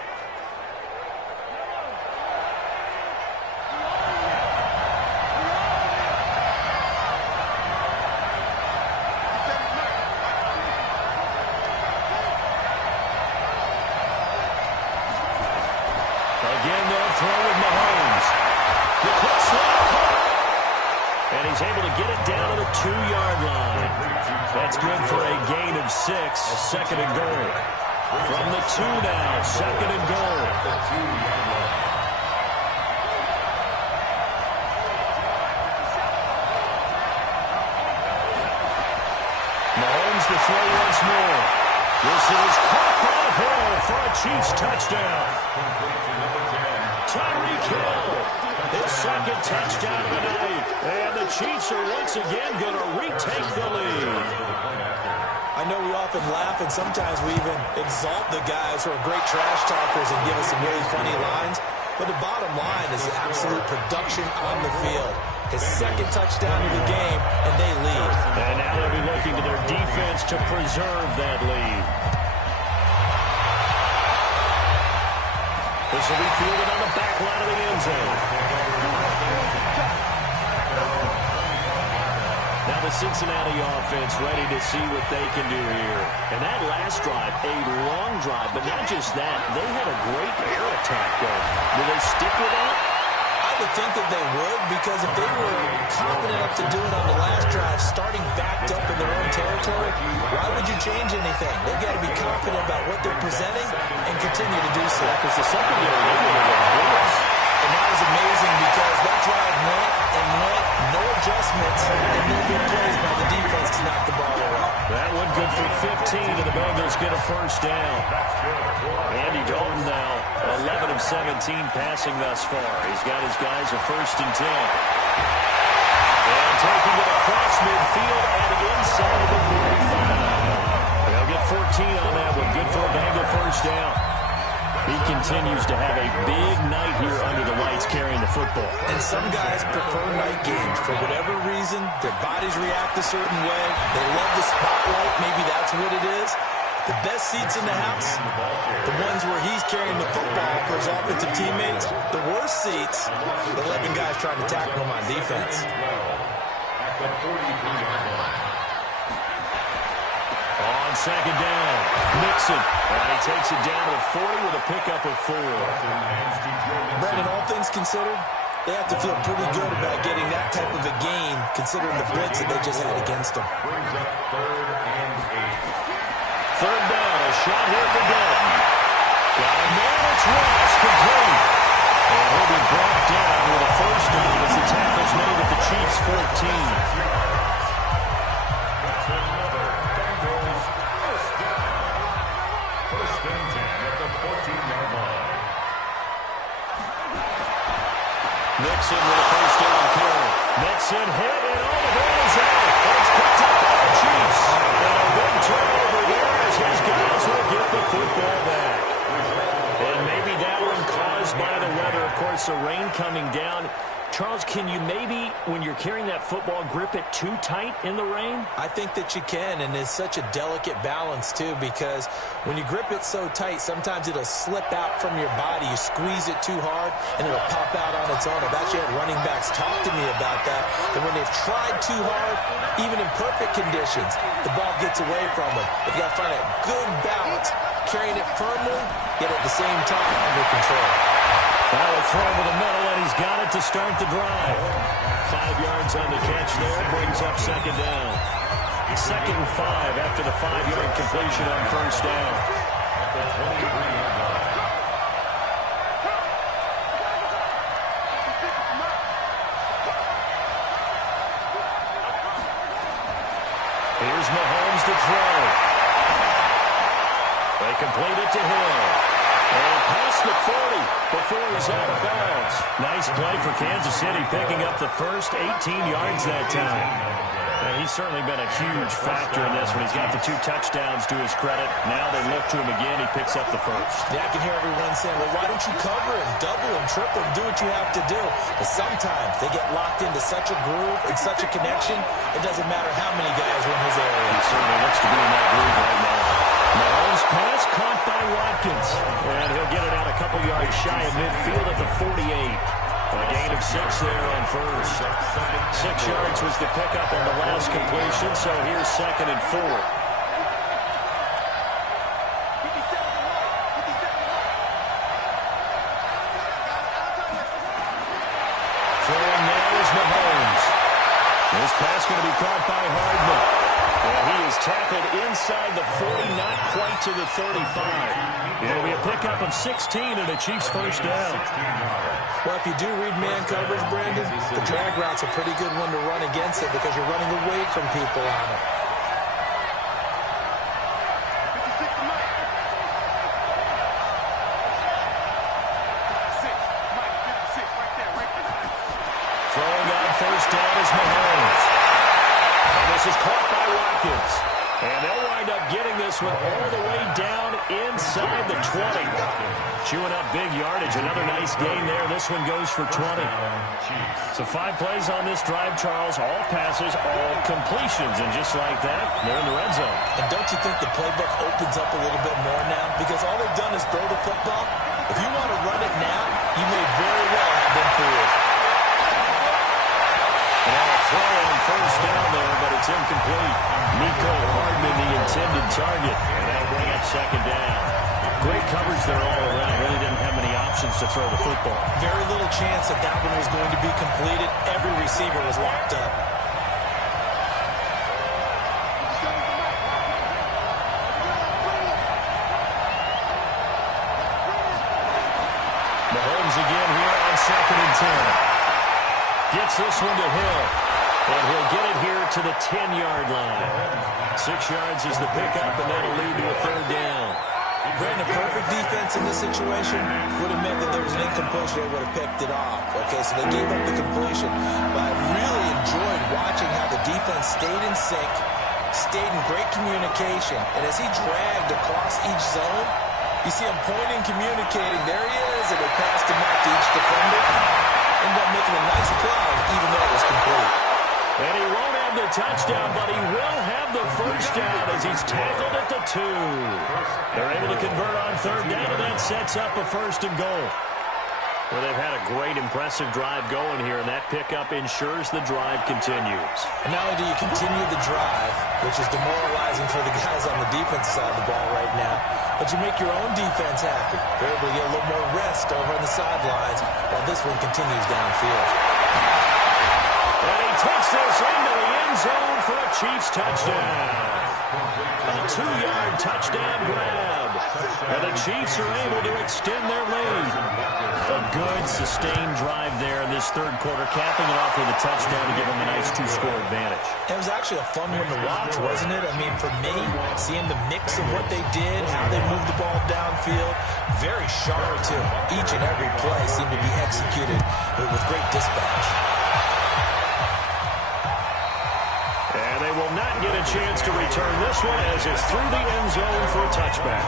Again, they'll throw with Mahomes. The quick slot caught. And he's able to get it down to the 2-yard line. That's good for a gain of 6. 2nd and goal. From the 2 now, 2nd and goal. This is caught by Hill for a Chiefs touchdown. Tyreek Hill, his second touchdown of the night. And the Chiefs are once again going to retake the lead. I know we often laugh, and sometimes we even exalt the guys who are great trash talkers and give us some really funny lines. But the bottom line is absolute production on the field. His second touchdown of the game, and they lead. And now they'll be looking to their defense to preserve that lead. This will be fielded on the back line of the end zone. Now the Cincinnati offense ready to see what they can do here. And that last drive, a long drive, but not just that. They had a great air attack going. Will they stick with that? I would think that they would, because if they were confident enough to do it on the last drive, starting backed up in their own territory, why would you change anything? They've got to be confident about what they're presenting and continue to do so. Because the secondary and that was amazing, because that drive went and went, no adjustments, and no good plays by the defense to knock the ball away. That one good for 15, and the Bengals get a first down. Andy Dalton now 11 of 17 passing thus far. He's got his guys a 1st and 10. And taking it across midfield and inside the 45. They'll get 14 on that one. Good for a Bengal first down. He continues to have a big night here under the lights carrying the football. And some guys prefer night games. For whatever reason, their bodies react a certain way. They love the spotlight. Maybe that's what it is. The best seats in the house, the ones where he's carrying the football for his offensive teammates. The worst seats, the 11 guys trying to tackle him on defense. On second down, Mixon. And he takes it down to the 40 with a pickup of 4. Brandon, all things considered, they have to feel pretty good about getting that type of a game, considering the blitz that they just had against them. Third down, a shot here for Dalton. Got a man, it's Ross, complete. And he'll be brought down with a first down as the tackle's made at the Chiefs' 14. Mixon with a first down carry. Mixon hit, and all the ball is out. It's picked up by the Chiefs. And a big turnover there as his guys will get the football back. And maybe that one caused by the weather. Of course, the rain coming down. Charles, can you maybe, when you're carrying that football, grip it too tight in the rain? I think that you can, and it's such a delicate balance, too, because when you grip it so tight, sometimes it'll slip out from your body. You squeeze it too hard, and it'll pop out on its own. I've actually had running backs talk to me about that, and when they've tried too hard, even in perfect conditions, the ball gets away from them. But you got to find a good balance, carrying it firmly, yet at the same time under control. That will throw over the middle, and he's got it to start the drive. 5 yards on the catch there, brings up second down. 2nd and 5 after the 5-yard completion on first down. Here's Mahomes to throw. They complete it to Hill. And past the 40 before he's out of bounds. Nice play for Kansas City, picking up the first 18 yards that time. And he's certainly been a huge factor in this when he's got the 2 touchdowns to his credit. Now they look to him again. He picks up the first. Yeah, I can hear everyone saying, well, why don't you cover him, double him, triple him, do what you have to do. But sometimes they get locked into such a groove and such a connection, it doesn't matter how many guys are in his area. He certainly looks to be in that groove right now. Mahomes pass caught by Watkins. And he'll get it out a couple yards shy of midfield at the 48. A gain of 6 there on first. 6 yards was the pickup on the last completion, so here's 2nd and 4. Throwing now is Mahomes. This pass going to be caught by Hardman. And he is tackled inside the 40, not quite to the 35. It'll be a pickup of 16 and a Chiefs first down. Well, if you do read man coverage, Brandon, the drag route's a pretty good one to run against it because you're running away from people on it. this one all the way down inside the 20. Chewing up big yardage. Another nice gain there. This one goes for 20. So 5 plays on this drive, Charles. All passes, all completions. And just like that, they're in the red zone. And don't you think the playbook opens up a little bit more now? Because all they've done is throw the football. If you want to run it now, you may very well have been fooled. Now a throw on first down there, but it's incomplete. Nico Hardman, the intended target. And that'll bring up second down. Great coverage there all around. Really didn't have many options to throw the football. Very little chance that that one was going to be completed. Every receiver was locked up. Mahomes again here on 2nd and 10. Gets this one to Hill. And he'll get it here to the 10-yard line. 6 yards is the pickup, and that'll lead to a 3rd down. Brandon, perfect defense in this situation would have meant that there was an incompletion. They would have picked it off. Okay, so they gave up the completion. But I really enjoyed watching how the defense stayed in sync, stayed in great communication. And as he dragged across each zone, you see him pointing, communicating. There he is, and they passed him out to each defender. Ended up making a nice play, even though it was complete. And he won't have the touchdown, but he will have the first down as he's tackled at the 2. They're able to convert on 3rd down, and that sets up a 1st and goal. Well, they've had a great, impressive drive going here, and that pickup ensures the drive continues. And not only do you continue the drive, which is demoralizing for the guys on the defensive side of the ball right now, but you make your own defense happy. They're able to get a little more rest over on the sidelines while this one continues downfield. And he takes this into the end zone for a Chiefs touchdown. A 2-yard touchdown grab. And the Chiefs are able to extend their lead. A good, sustained drive there in this 3rd quarter, capping it off with a touchdown to give them a nice 2-score advantage. It was actually a fun one to watch, wasn't it? I mean, for me, seeing the mix of what they did, how they moved the ball downfield, very sharp, too. Each and every play seemed to be executed with great dispatch. And they will not get a chance to return this one as it's through the end zone for a touchback.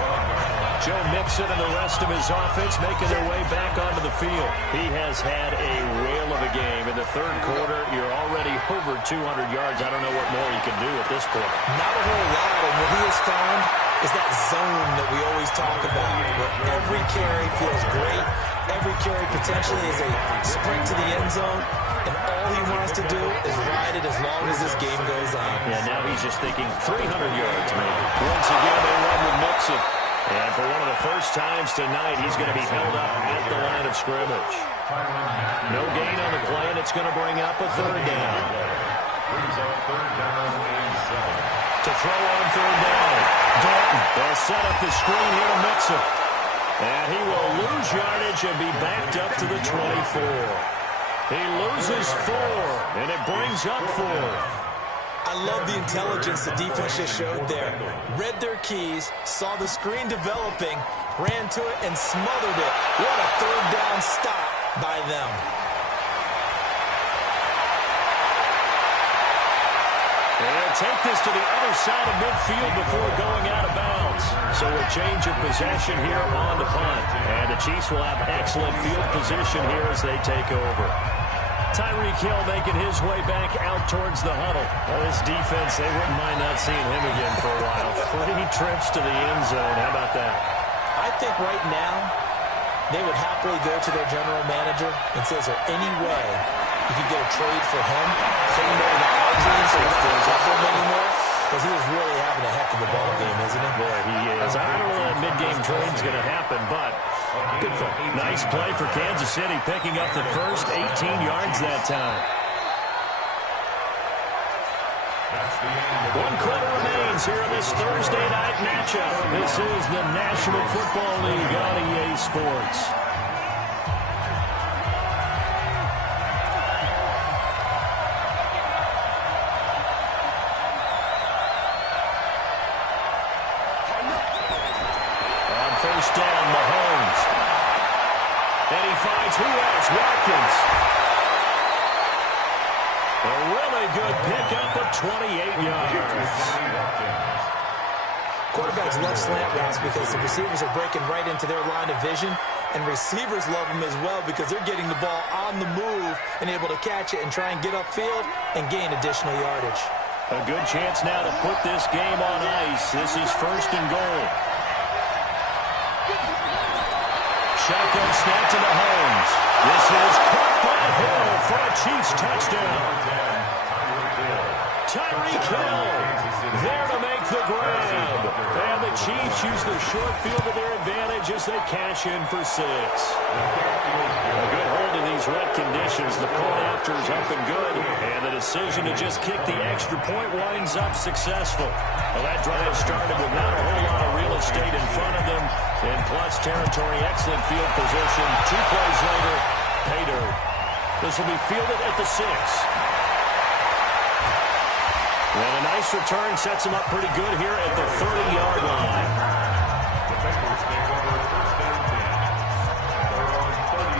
Joe Mixon and the rest of his offense making their way back onto the field. He has had a whale of a game. In the 3rd quarter, you're already over 200 yards. I don't know what more you can do at this point. Not a whole lot, and what he has found is that zone that we always talk about, where every carry feels great. Every carry potentially is a sprint to the end zone, and all he wants to do is ride it as long as this game goes on. Yeah, now he's just thinking 300 yards maybe. Once again, they run with Mixon. And for one of the first times tonight, he's going to be held up at the line of scrimmage. No gain on the play, and it's going to bring up a 3rd down. To throw on 3rd down. Dalton, they'll set up the screen here to Mixon. And he will lose yardage and be backed up to the 24. He loses 4, and it brings up 4. I love the intelligence the defense just showed there. Read their keys, saw the screen developing, ran to it, and smothered it. What a 3rd down stop by them. They'll take this to the other side of midfield before going out of bounds. So a change of possession here on the punt. And the Chiefs will have excellent field position here as they take over. Tyreek Hill making his way back out towards the huddle. Well, this defense, they wouldn't mind not seeing him again for a while. 3 trips to the end zone. How about that? I think right now they would happily go to their general manager and say, is there any way you could get a trade for him? Send him over to our team so he doesn't have him anymore? Because he is really having a heck of a ball game, isn't he? Boy, he is. I don't know that mid-game trade's going to happen, but good for him. Nice play for Kansas City, picking up the first 18 yards that time. 1 quarter remains here in this Thursday night matchup. This is the National Football League on EA Sports. First down, Mahomes. And he finds who else? Watkins. A really good pickup of 28 yards. Quarterbacks love slant routes because the receivers are breaking right into their line of vision, and receivers love them as well because they're getting the ball on the move and able to catch it and try and get upfield and gain additional yardage. A good chance now to put this game on ice. This is 1st and goal. Shotgun snap to Mahomes. This is caught by Hill for a Chiefs touchdown. Tyreek Hill there to make the grab. And the Chiefs use the short field to their advantage as they cash in for 6. A good hold in these wet conditions. The point after is up and good. And the decision to just kick the extra point winds up successful. Well, that drive started with not a whole lot of real estate in front of them. In plus territory, excellent field position. 2 plays later, pay dirt. This will be fielded at the 6. And a nice return sets him up pretty good here at the 30-yard line.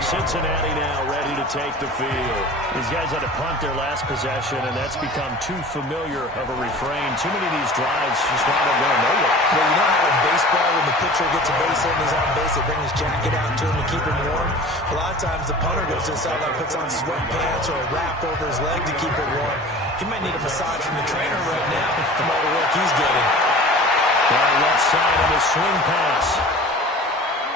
Cincinnati now ready to take the field. These guys had to punt their last possession, and that's become too familiar of a refrain. Too many of these drives just wind up going nowhere. Well, you know how in baseball, when the pitcher gets a base hit and he's on base, they bring his jacket out to him to keep him warm. A lot of times the punter goes this out, puts on sweatpants or a wrap over his leg to keep it warm. He might need a massage from the trainer right now from all the work he's getting. Down left side on the swing pass.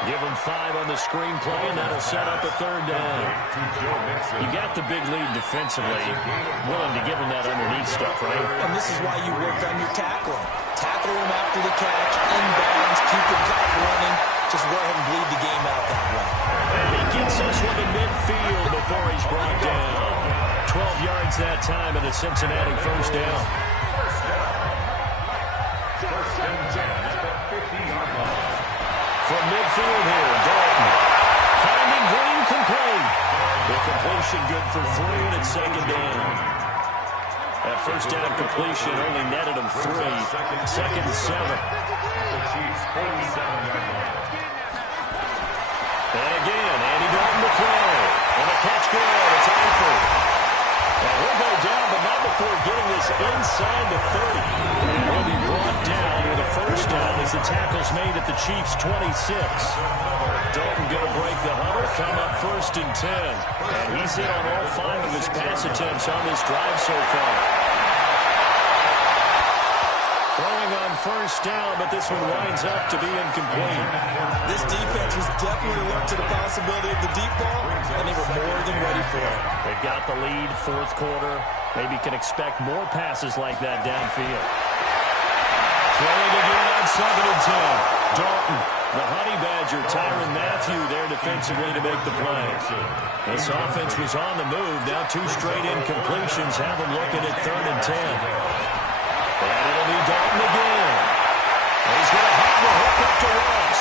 Give him 5 on the screen play, and that'll set up a 3rd down. You got the big lead defensively. Willing to give him that underneath stuff, right? And this is why you work on your tackling. Tackle him after the catch, inbounds, keep the clock running. Just go ahead and bleed the game out that way. And he gets us with the midfield before he's brought down. 12 yards that time, and a Cincinnati 1st down. From midfield here, Dalton. Finding Green complete. The completion good for 3, and it's 2nd down. That 1st down completion only netted him 3. 2nd and 7. And again, Andy Dalton to throw. And the catch good. It's Eifert. And he'll go down, but not before getting this inside the 30. And he'll be brought down with a 1st down as the tackle's made at the Chiefs' 26. Dalton going to break the huddle, come up 1st and 10. And he's hit on all 5 of his pass attempts on this drive so far. Throwing on 1st down, but this one winds up to be incomplete. This defense was definitely alert to the possibility of the deep ball, and they were more than ready for it. They've got the lead, 4th quarter. Maybe can expect more passes like that downfield. Throwing again on 2nd and 10. Dalton, the Honey Badger, Tyrann Mathieu there defensively to make the play. This offense was on the move. Now 2 straight incompletions have them looking at 3rd and 10. And it'll be Dalton again. And he's going to have the hook up to Ross.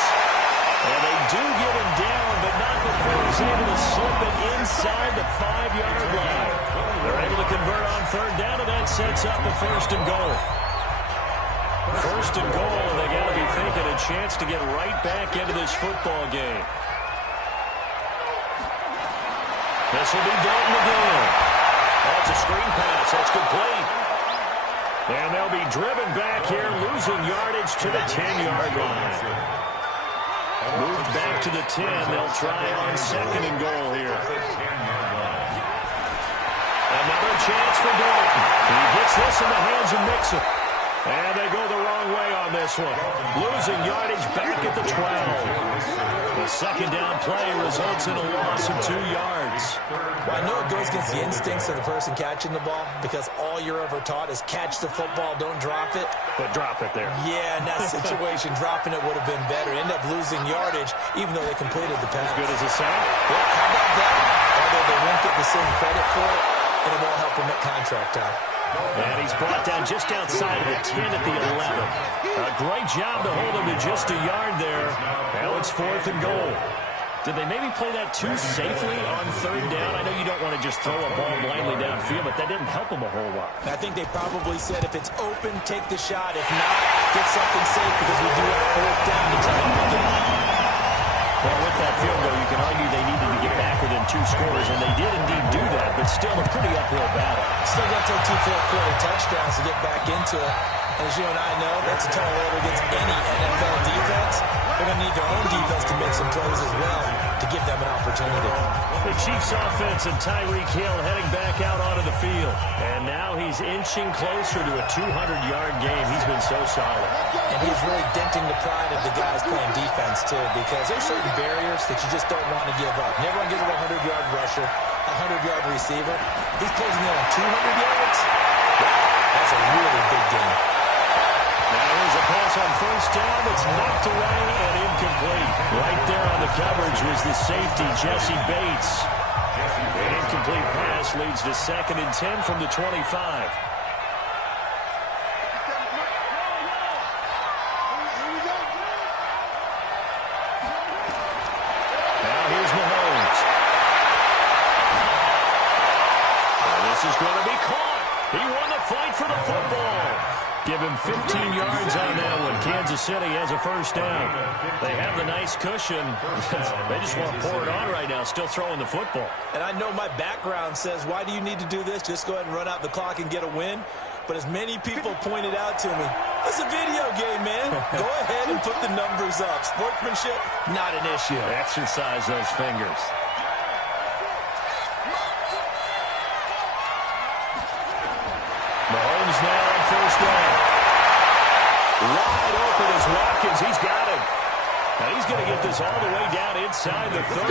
And they do get him down, but not before he's able to slip it inside the 5-yard line. They're able to convert on 3rd down, and that sets up a 1st and goal. 1st and goal, and they got to be thinking a chance to get right back into this football game. This will be Dalton again. That's a screen pass. That's complete. And they'll be driven back here, losing yardage to the 10-yard line. Moved back to the 10. They'll try on 2nd and goal here. Another chance for Dalton. He gets this in the hands of Mixon. And they go the wrong way on this one. Losing yardage back at the 12. The 2nd down play results in a loss of 2 yards. Well, I know it goes against the instincts of the person catching the ball because all you're ever taught is catch the football, don't drop it. But drop it there. Yeah, in that situation, dropping it would have been better. End up losing yardage even though they completed the pass. As good as a sack. Yeah, how about that? Although they won't get the same credit for it, and it won't help them at contract time. And he's brought down just outside of the 10 at the 11. A great job to hold him to just a yard there. Now it's 4th and goal. Did they maybe play that too safely on 3rd down? I know you don't want to just throw a ball blindly downfield, but that didn't help them a whole lot. I think they probably said if it's open, take the shot. If not, get something safe because we do have 4th down to try and pick it up. Well, with that field goal, you can argue they needed to get back within 2 scores, and they did indeed do that, but still a pretty uphill battle. Still got to take 2 fourth-quarter touchdowns to get back into it. And as you and I know, that's a tall order against any NFL defense. They're going to need their own defense to make some plays as well to give them an opportunity. The Chiefs offense and Tyreek Hill heading back out onto the field. And now he's inching closer to a 200-yard game. He's been so solid. And he's really denting the pride of the guys playing defense, too, because there's certain barriers that you just don't want to give up. Never want to give up a 100-yard rusher, a 100-yard receiver. He's closing in on 200 yards. Wow, that's a really big game. Now here's a pass on first down that's knocked away and incomplete. Right there on the coverage was the safety, Jesse Bates. An incomplete pass leads to 2nd and 10 from the 25. Now here's Mahomes. And this is going to be caught. He won the fight for the football. Give him 15 yards on that one. Kansas City has a first down. They have the nice cushion. They just want to pour it on right now, still throwing the football. And I know my background says, why do you need to do this? Just go ahead and run out the clock and get a win. But as many people pointed out to me, it's a video game, man. Go ahead and put the numbers up. Sportsmanship, not an issue. Exercise those fingers. Mahomes now on first down. Wide open is Watkins. He's got him. Now he's going to get this all the way down inside the 35.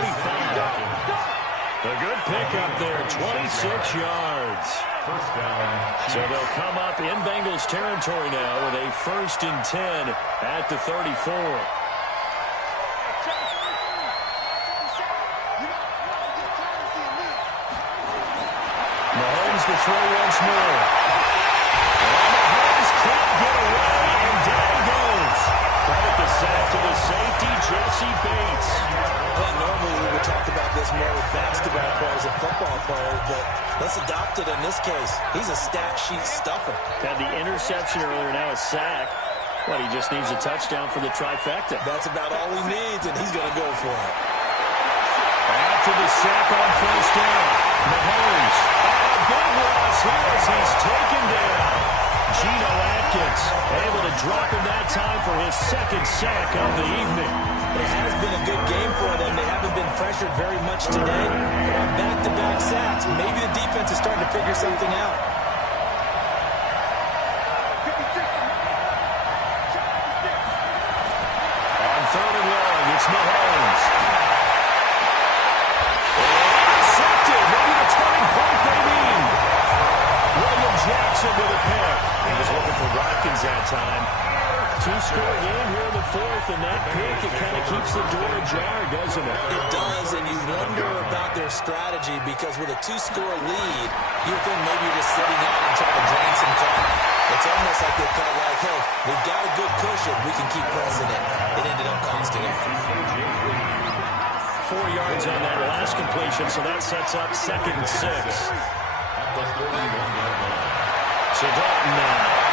A good pickup there, 26 yards. First down. So they'll come up in Bengals territory now with a 1st and 10 at the 34. Mahomes to throw once more. And Mahomes can't get away, and down goes. Credit the sack to the safety, Jesse Bates. Well, normally we would talk about this more with basketball players and football players, but let's adopt it in this case. He's a stat sheet stuffer. Had the interception earlier, now a sack. Well, he just needs a touchdown for the trifecta. That's about all he needs, and he's going to go for it. After the sack on first down, Mahomes. Big loss here as he's taken down. Geno Atkins able to drop him that time for his 2nd sack of the evening. It has been a good game for them. They haven't been pressured very much today. But on back-to-back sacks, maybe the defense is starting to figure something out. On 3rd and long, it's Mahomes. Intercepted. Maybe the turning point they need. William Jackson with a pick. He was looking for Watkins that time. 2-score game here in the 4th, and that pick, it kind of keeps the door ajar, doesn't it? It does, and you wonder about their strategy because with a 2-score lead, you think maybe you're just sitting out and trying to drain some clock. It's almost like they felt like, hey, we've got a good cushion. We can keep pressing it. It ended up costing them. 4 yards on that last completion, so that sets up 2nd and 6. So Dalton now.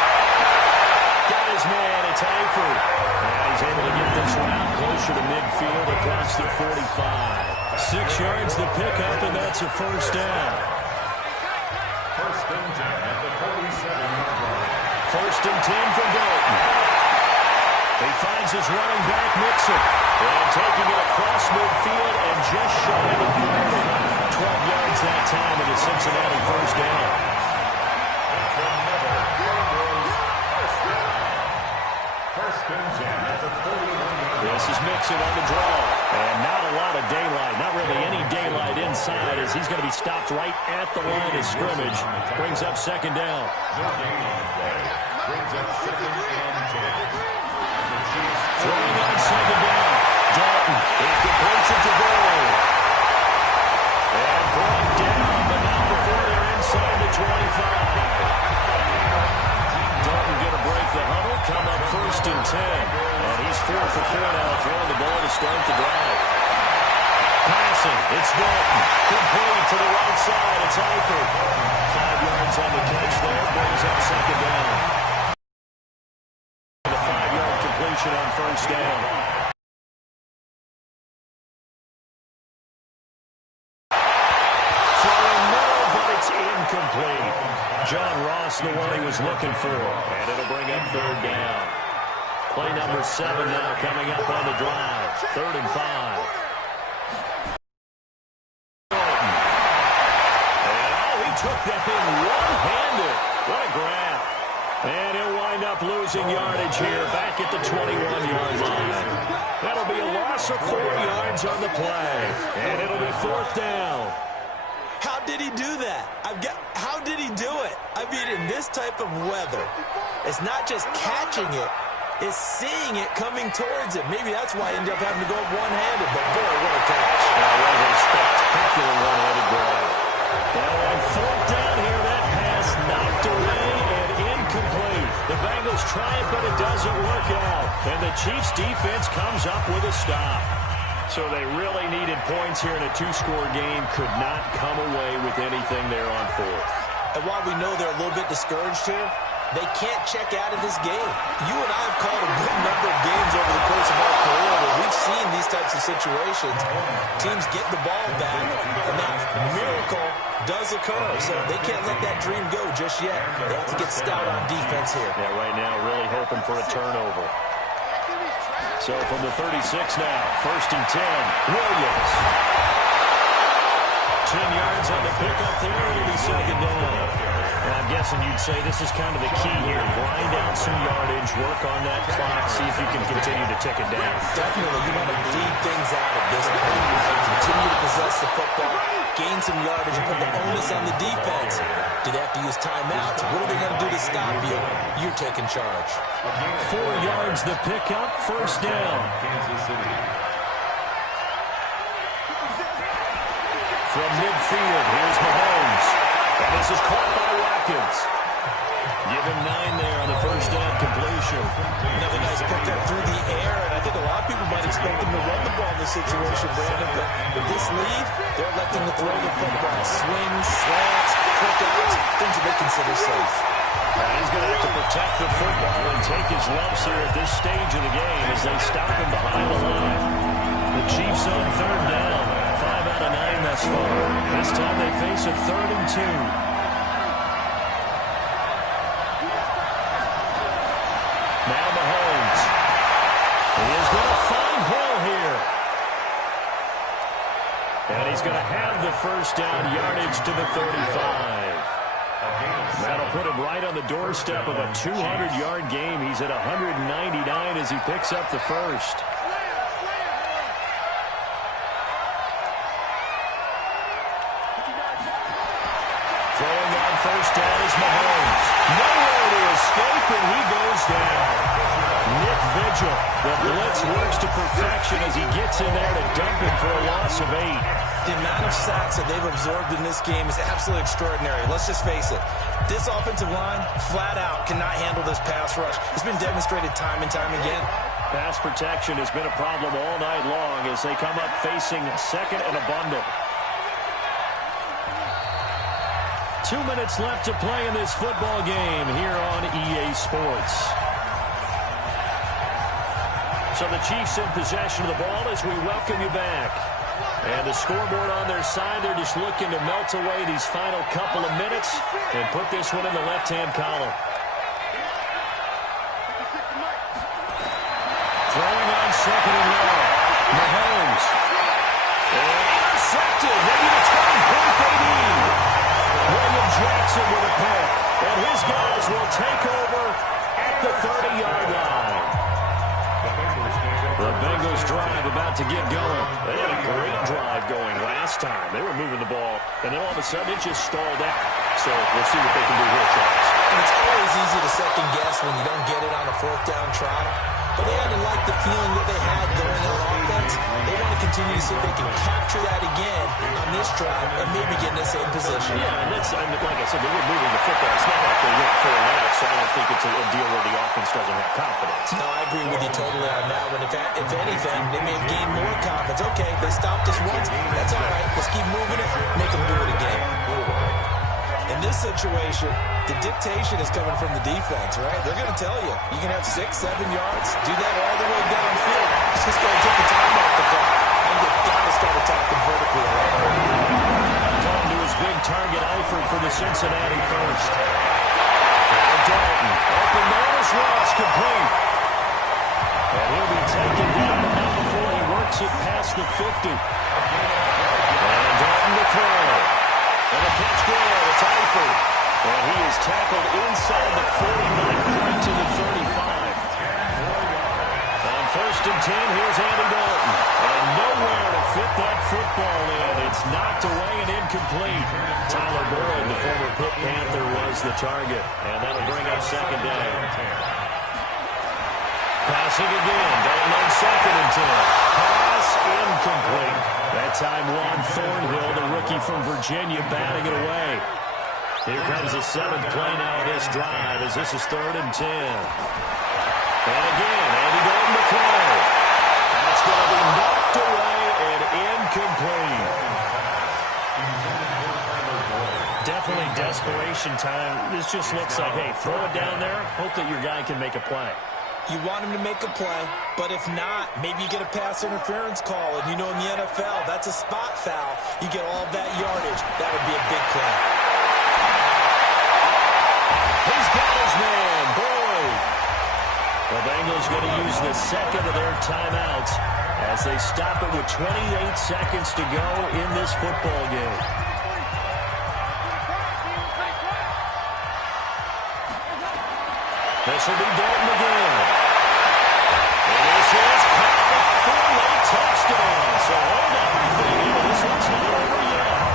Got his man, it's Eifert. And he's able to get this route closer to midfield across the 45. 6 yards the pickup, and that's a first down. First and 10 at the 47-yard line. 1st and 10 for Dalton. He finds his running back, Mixon. And taking it across midfield and just shy of the 40. 12 yards that time in the Cincinnati first down. First and 10 at the 41-yard line. This is Mixon on the draw. And not a lot of daylight. Not really any daylight inside as he's going to be stopped right at the line of scrimmage. Brings up 2nd down. No gain on the play. Brings up 2nd and 10. The Chiefs Throwing on 2nd down. Dalton. He completes it to Burrow. And brought down, but not before they're inside the 25. Dalton going to break the huddle. Come up 1st and 10. And he's 4 for 4 now, throwing the ball to start the drive. Passing, it's Dalton. Complete to the right side, it's Eifert. 5 yards on the catch there, brings up 2nd down. The 5-yard completion on first down. Throwing middle, but it's incomplete. John Ross just the one he was looking for. And it'll bring up third down. Play number 7 now coming up on the drive. 3rd and 5. And he took that thing one-handed. What a grab. And he'll wind up losing yardage here back at the 21-yard line. That'll be a loss of 4 yards on the play. And it'll be 4th down. How did he do that? How did he do it? I mean, in this type of weather, it's not just catching it, it's seeing it coming towards it. Maybe that's why he ended up having to go up one-handed, but boy, what a catch. What a spectacular one-handed grab. Now on 4th down here, that pass knocked away and incomplete. The Bengals try it, but it doesn't work out. And the Chiefs defense comes up with a stop. So they really needed points here in a 2-score game. Could not come away with anything there on 4th. And while we know they're a little bit discouraged here, they can't check out of this game. You and I have called a good number of games over the course of our career where we've seen these types of situations. Teams get the ball back, and that miracle does occur. So they can't let that dream go just yet. They have to get stout on defense here. Yeah, right now really hoping for a turnover. So from the 36 now, 1st and 10, Williams. 10 yards on the pickup there, it'll be 2nd down. And I'm guessing you'd say this is kind of the key here. Grind out some yardage, work on that clock, see if you can continue to tick it down. Definitely, you want to bleed things out at this point. Continue to possess the football, gain some yardage, and put the onus on the defense. Do they have to use timeouts? What are they going to do to stop you? You're taking charge. 4 yards the pickup, 1st down. From midfield, here's Mahomes. And this is caught by Watkins. Give him 9 there on the 1st down completion. Another nice pickup through the air, and I think a lot of people might expect him to run the ball in this situation, Brandon, but with this lead, they're electing to throw the football. Swings, slants, quick outs, things that they consider safe. And he's going to have to protect the football and take his lumps here at this stage of the game as they stop him behind the line. The Chiefs on 3rd down. 5 out of 9 thus far. This time they face a 3rd and 2. Now Mahomes. He is going to find Hill here. And he's going to have the 1st down, yardage to the 35. That'll put him right on the doorstep of a 200-yard game. He's at 199 as he picks up the 1st. Throwing on 1st down is Mahomes. Nowhere to escape, and he goes down. Nick Vigil. The blitz works to perfection as he gets in there to dump him for a loss of 8. The amount of sacks that they've absorbed in this game is absolutely extraordinary. Let's just face it. This offensive line, flat out, cannot handle this pass rush. It's been demonstrated time and time again. Pass protection has been a problem all night long as they come up facing 2nd and a bundle. 2 minutes left to play in this football game here on EA Sports. So the Chiefs in possession of the ball as we welcome you back. And the scoreboard on their side, they're just looking to melt away these final couple of minutes and put this one in the left-hand column. Throwing on 2nd and long. Mahomes. And intercepted. Maybe the turning point they need. William Jackson with a pick. And his guys will take over at the 30-yard line. The Bengals drive about to get going. They had a great drive going last time. They were moving the ball, and then all of a sudden it just stalled out. So we'll see what they can do here, Charles. And it's always easy to second guess when you don't get it on a 4th down try. But they had to like the feeling that they had going on offense. They want to continue to see if they can capture that again on this drive and maybe get in the same position. Yeah, and like I said, they were moving the football. It's not like they went 4 out, so I don't think it's a deal where the offense doesn't have confidence. No, I agree with you totally on that one. If anything, they may have gained more confidence. Okay, they stopped us once. That's all right. Let's keep moving it. Make them do it again. In this situation, the dictation is coming from the defense, right? They're going to tell you, you can have 6, 7 yards, do that all the way downfield. Just going to take the time off the clock. And you've got to start attacking vertically around. Tom to his big target, Eifert for the Cincinnati 1st. second down, but not before he works it past the 50. And Dalton to throw. And a catch good. It's Eifert. And he is tackled inside the 40, not quite to the 35. On 1st and 10, here's Andy Dalton. And nowhere to fit that football in. It's knocked away and incomplete. Tyler Boyd, the former Pitt Panther, was the target. And that'll bring up second down. Passing again. Dalton on 2nd and 10. Pass incomplete. That time Juan Thornhill, the rookie from Virginia, batting it away. Here comes the 7th play now of this drive as this is 3rd and 10. And again, Andy Dalton to throw. That's going to be knocked away and incomplete. Definitely desperation time. This just looks like, hey, throw it down there, hope that your guy can make a play. You want him to make a play, but if not, maybe you get a pass interference call. And you know in the NFL, that's a spot foul. You get all that yardage. That would be a big play. He's got his man, Boyd. The Bengals going to use the second of their timeouts as they stop it with 28 seconds to go in this football game. This will be Dalton again. And this is caught off for a late touchdown. So hold everything here. This one's not over yet.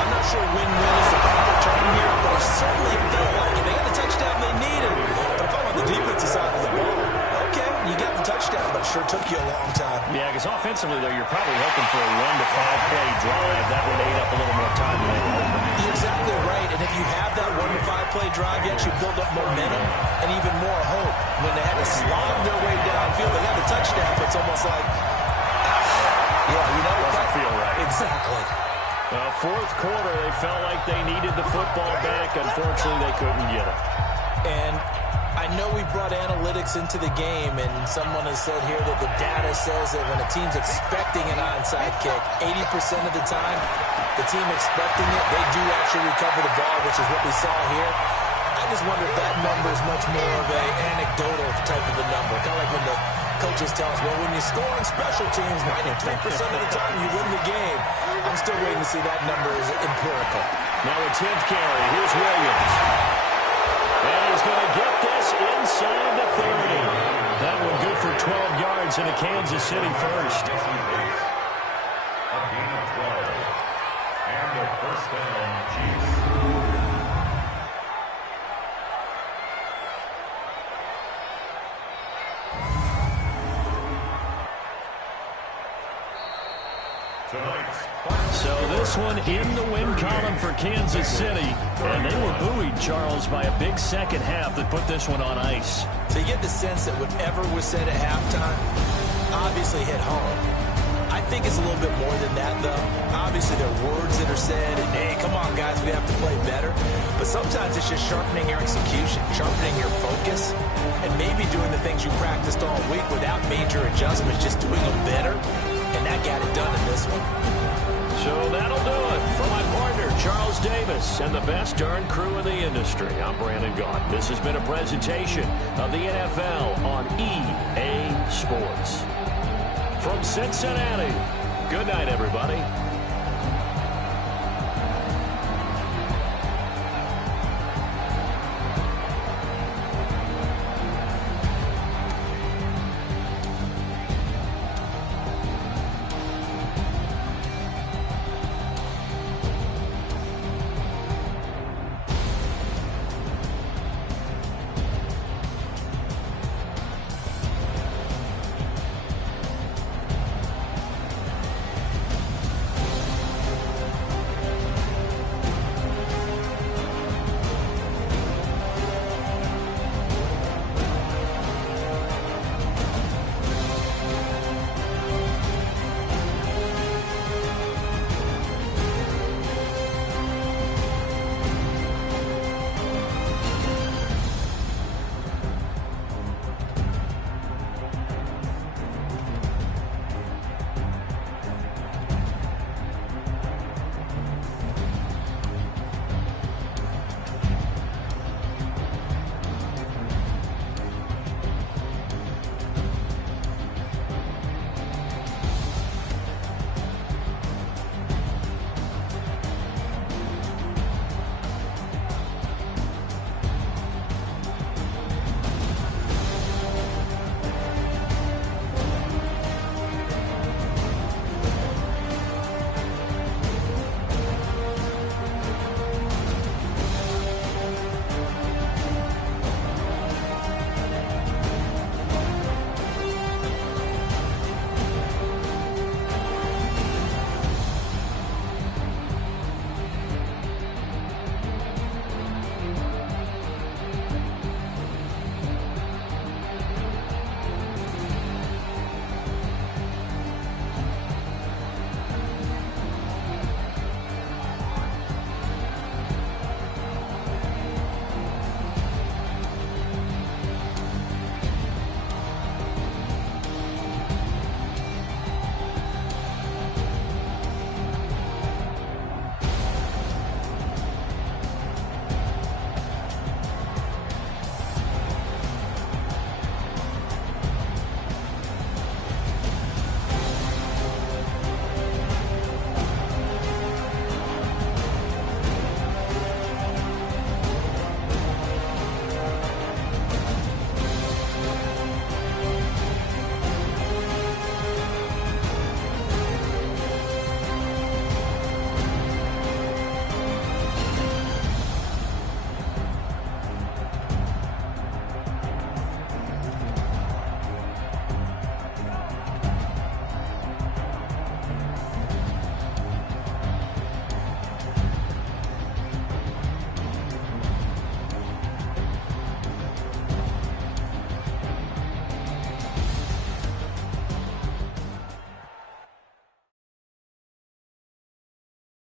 I'm not sure win-win is the proper term here, but it certainly felt like it. They got the touchdown they needed. But if I'm on the defensive side of the ball, okay, you got the touchdown, but it sure took you a long time. Yeah, because offensively, though, you're probably hoping for a 1 to 5 play drive. That would eat up a little more time than that. You're exactly right, and if you have that 1 to 5 play drive, you actually build up momentum and even more hope. When they had to slog their way downfield, they got the touchdown, but it's almost like, yeah, you know, doesn't feel right. Exactly. Fourth quarter, they felt like they needed the football back. Unfortunately, they couldn't get it. And I know we brought analytics into the game, and someone has said here that the data says that when a team's expecting an onside kick, 80% of the time, the team expecting it, they do actually recover the ball, which is what we saw here. I just wonder if that number is much more of an anecdotal type of a number. Kind of like when the coaches tell us, well, when you score on special teams, 93% of the time you win the game. I'm still waiting to see that number is empirical. Now a 10th carry. Here's Williams. And he's going to get this inside the 30. That one good for 12 yards in a Kansas City first. A gain of 12. And a first down, Chiefs. So this one in the win column for Kansas City. And they were buoyed, Charles, by a big second half that put this one on ice. So you get the sense that whatever was said at halftime obviously hit home. I think it's a little bit more than that, though. Obviously, there are words that are said, and, hey, come on, guys, we have to play better. But sometimes it's just sharpening your execution, sharpening your focus, and maybe doing the things you practiced all week without major adjustments, just doing them better. And that got it done in this one. So that'll do it for my partner, Charles Davis, and the best darn crew in the industry. I'm Brandon Gaunt. This has been a presentation of the NFL on EA Sports. From Cincinnati, good night, everybody.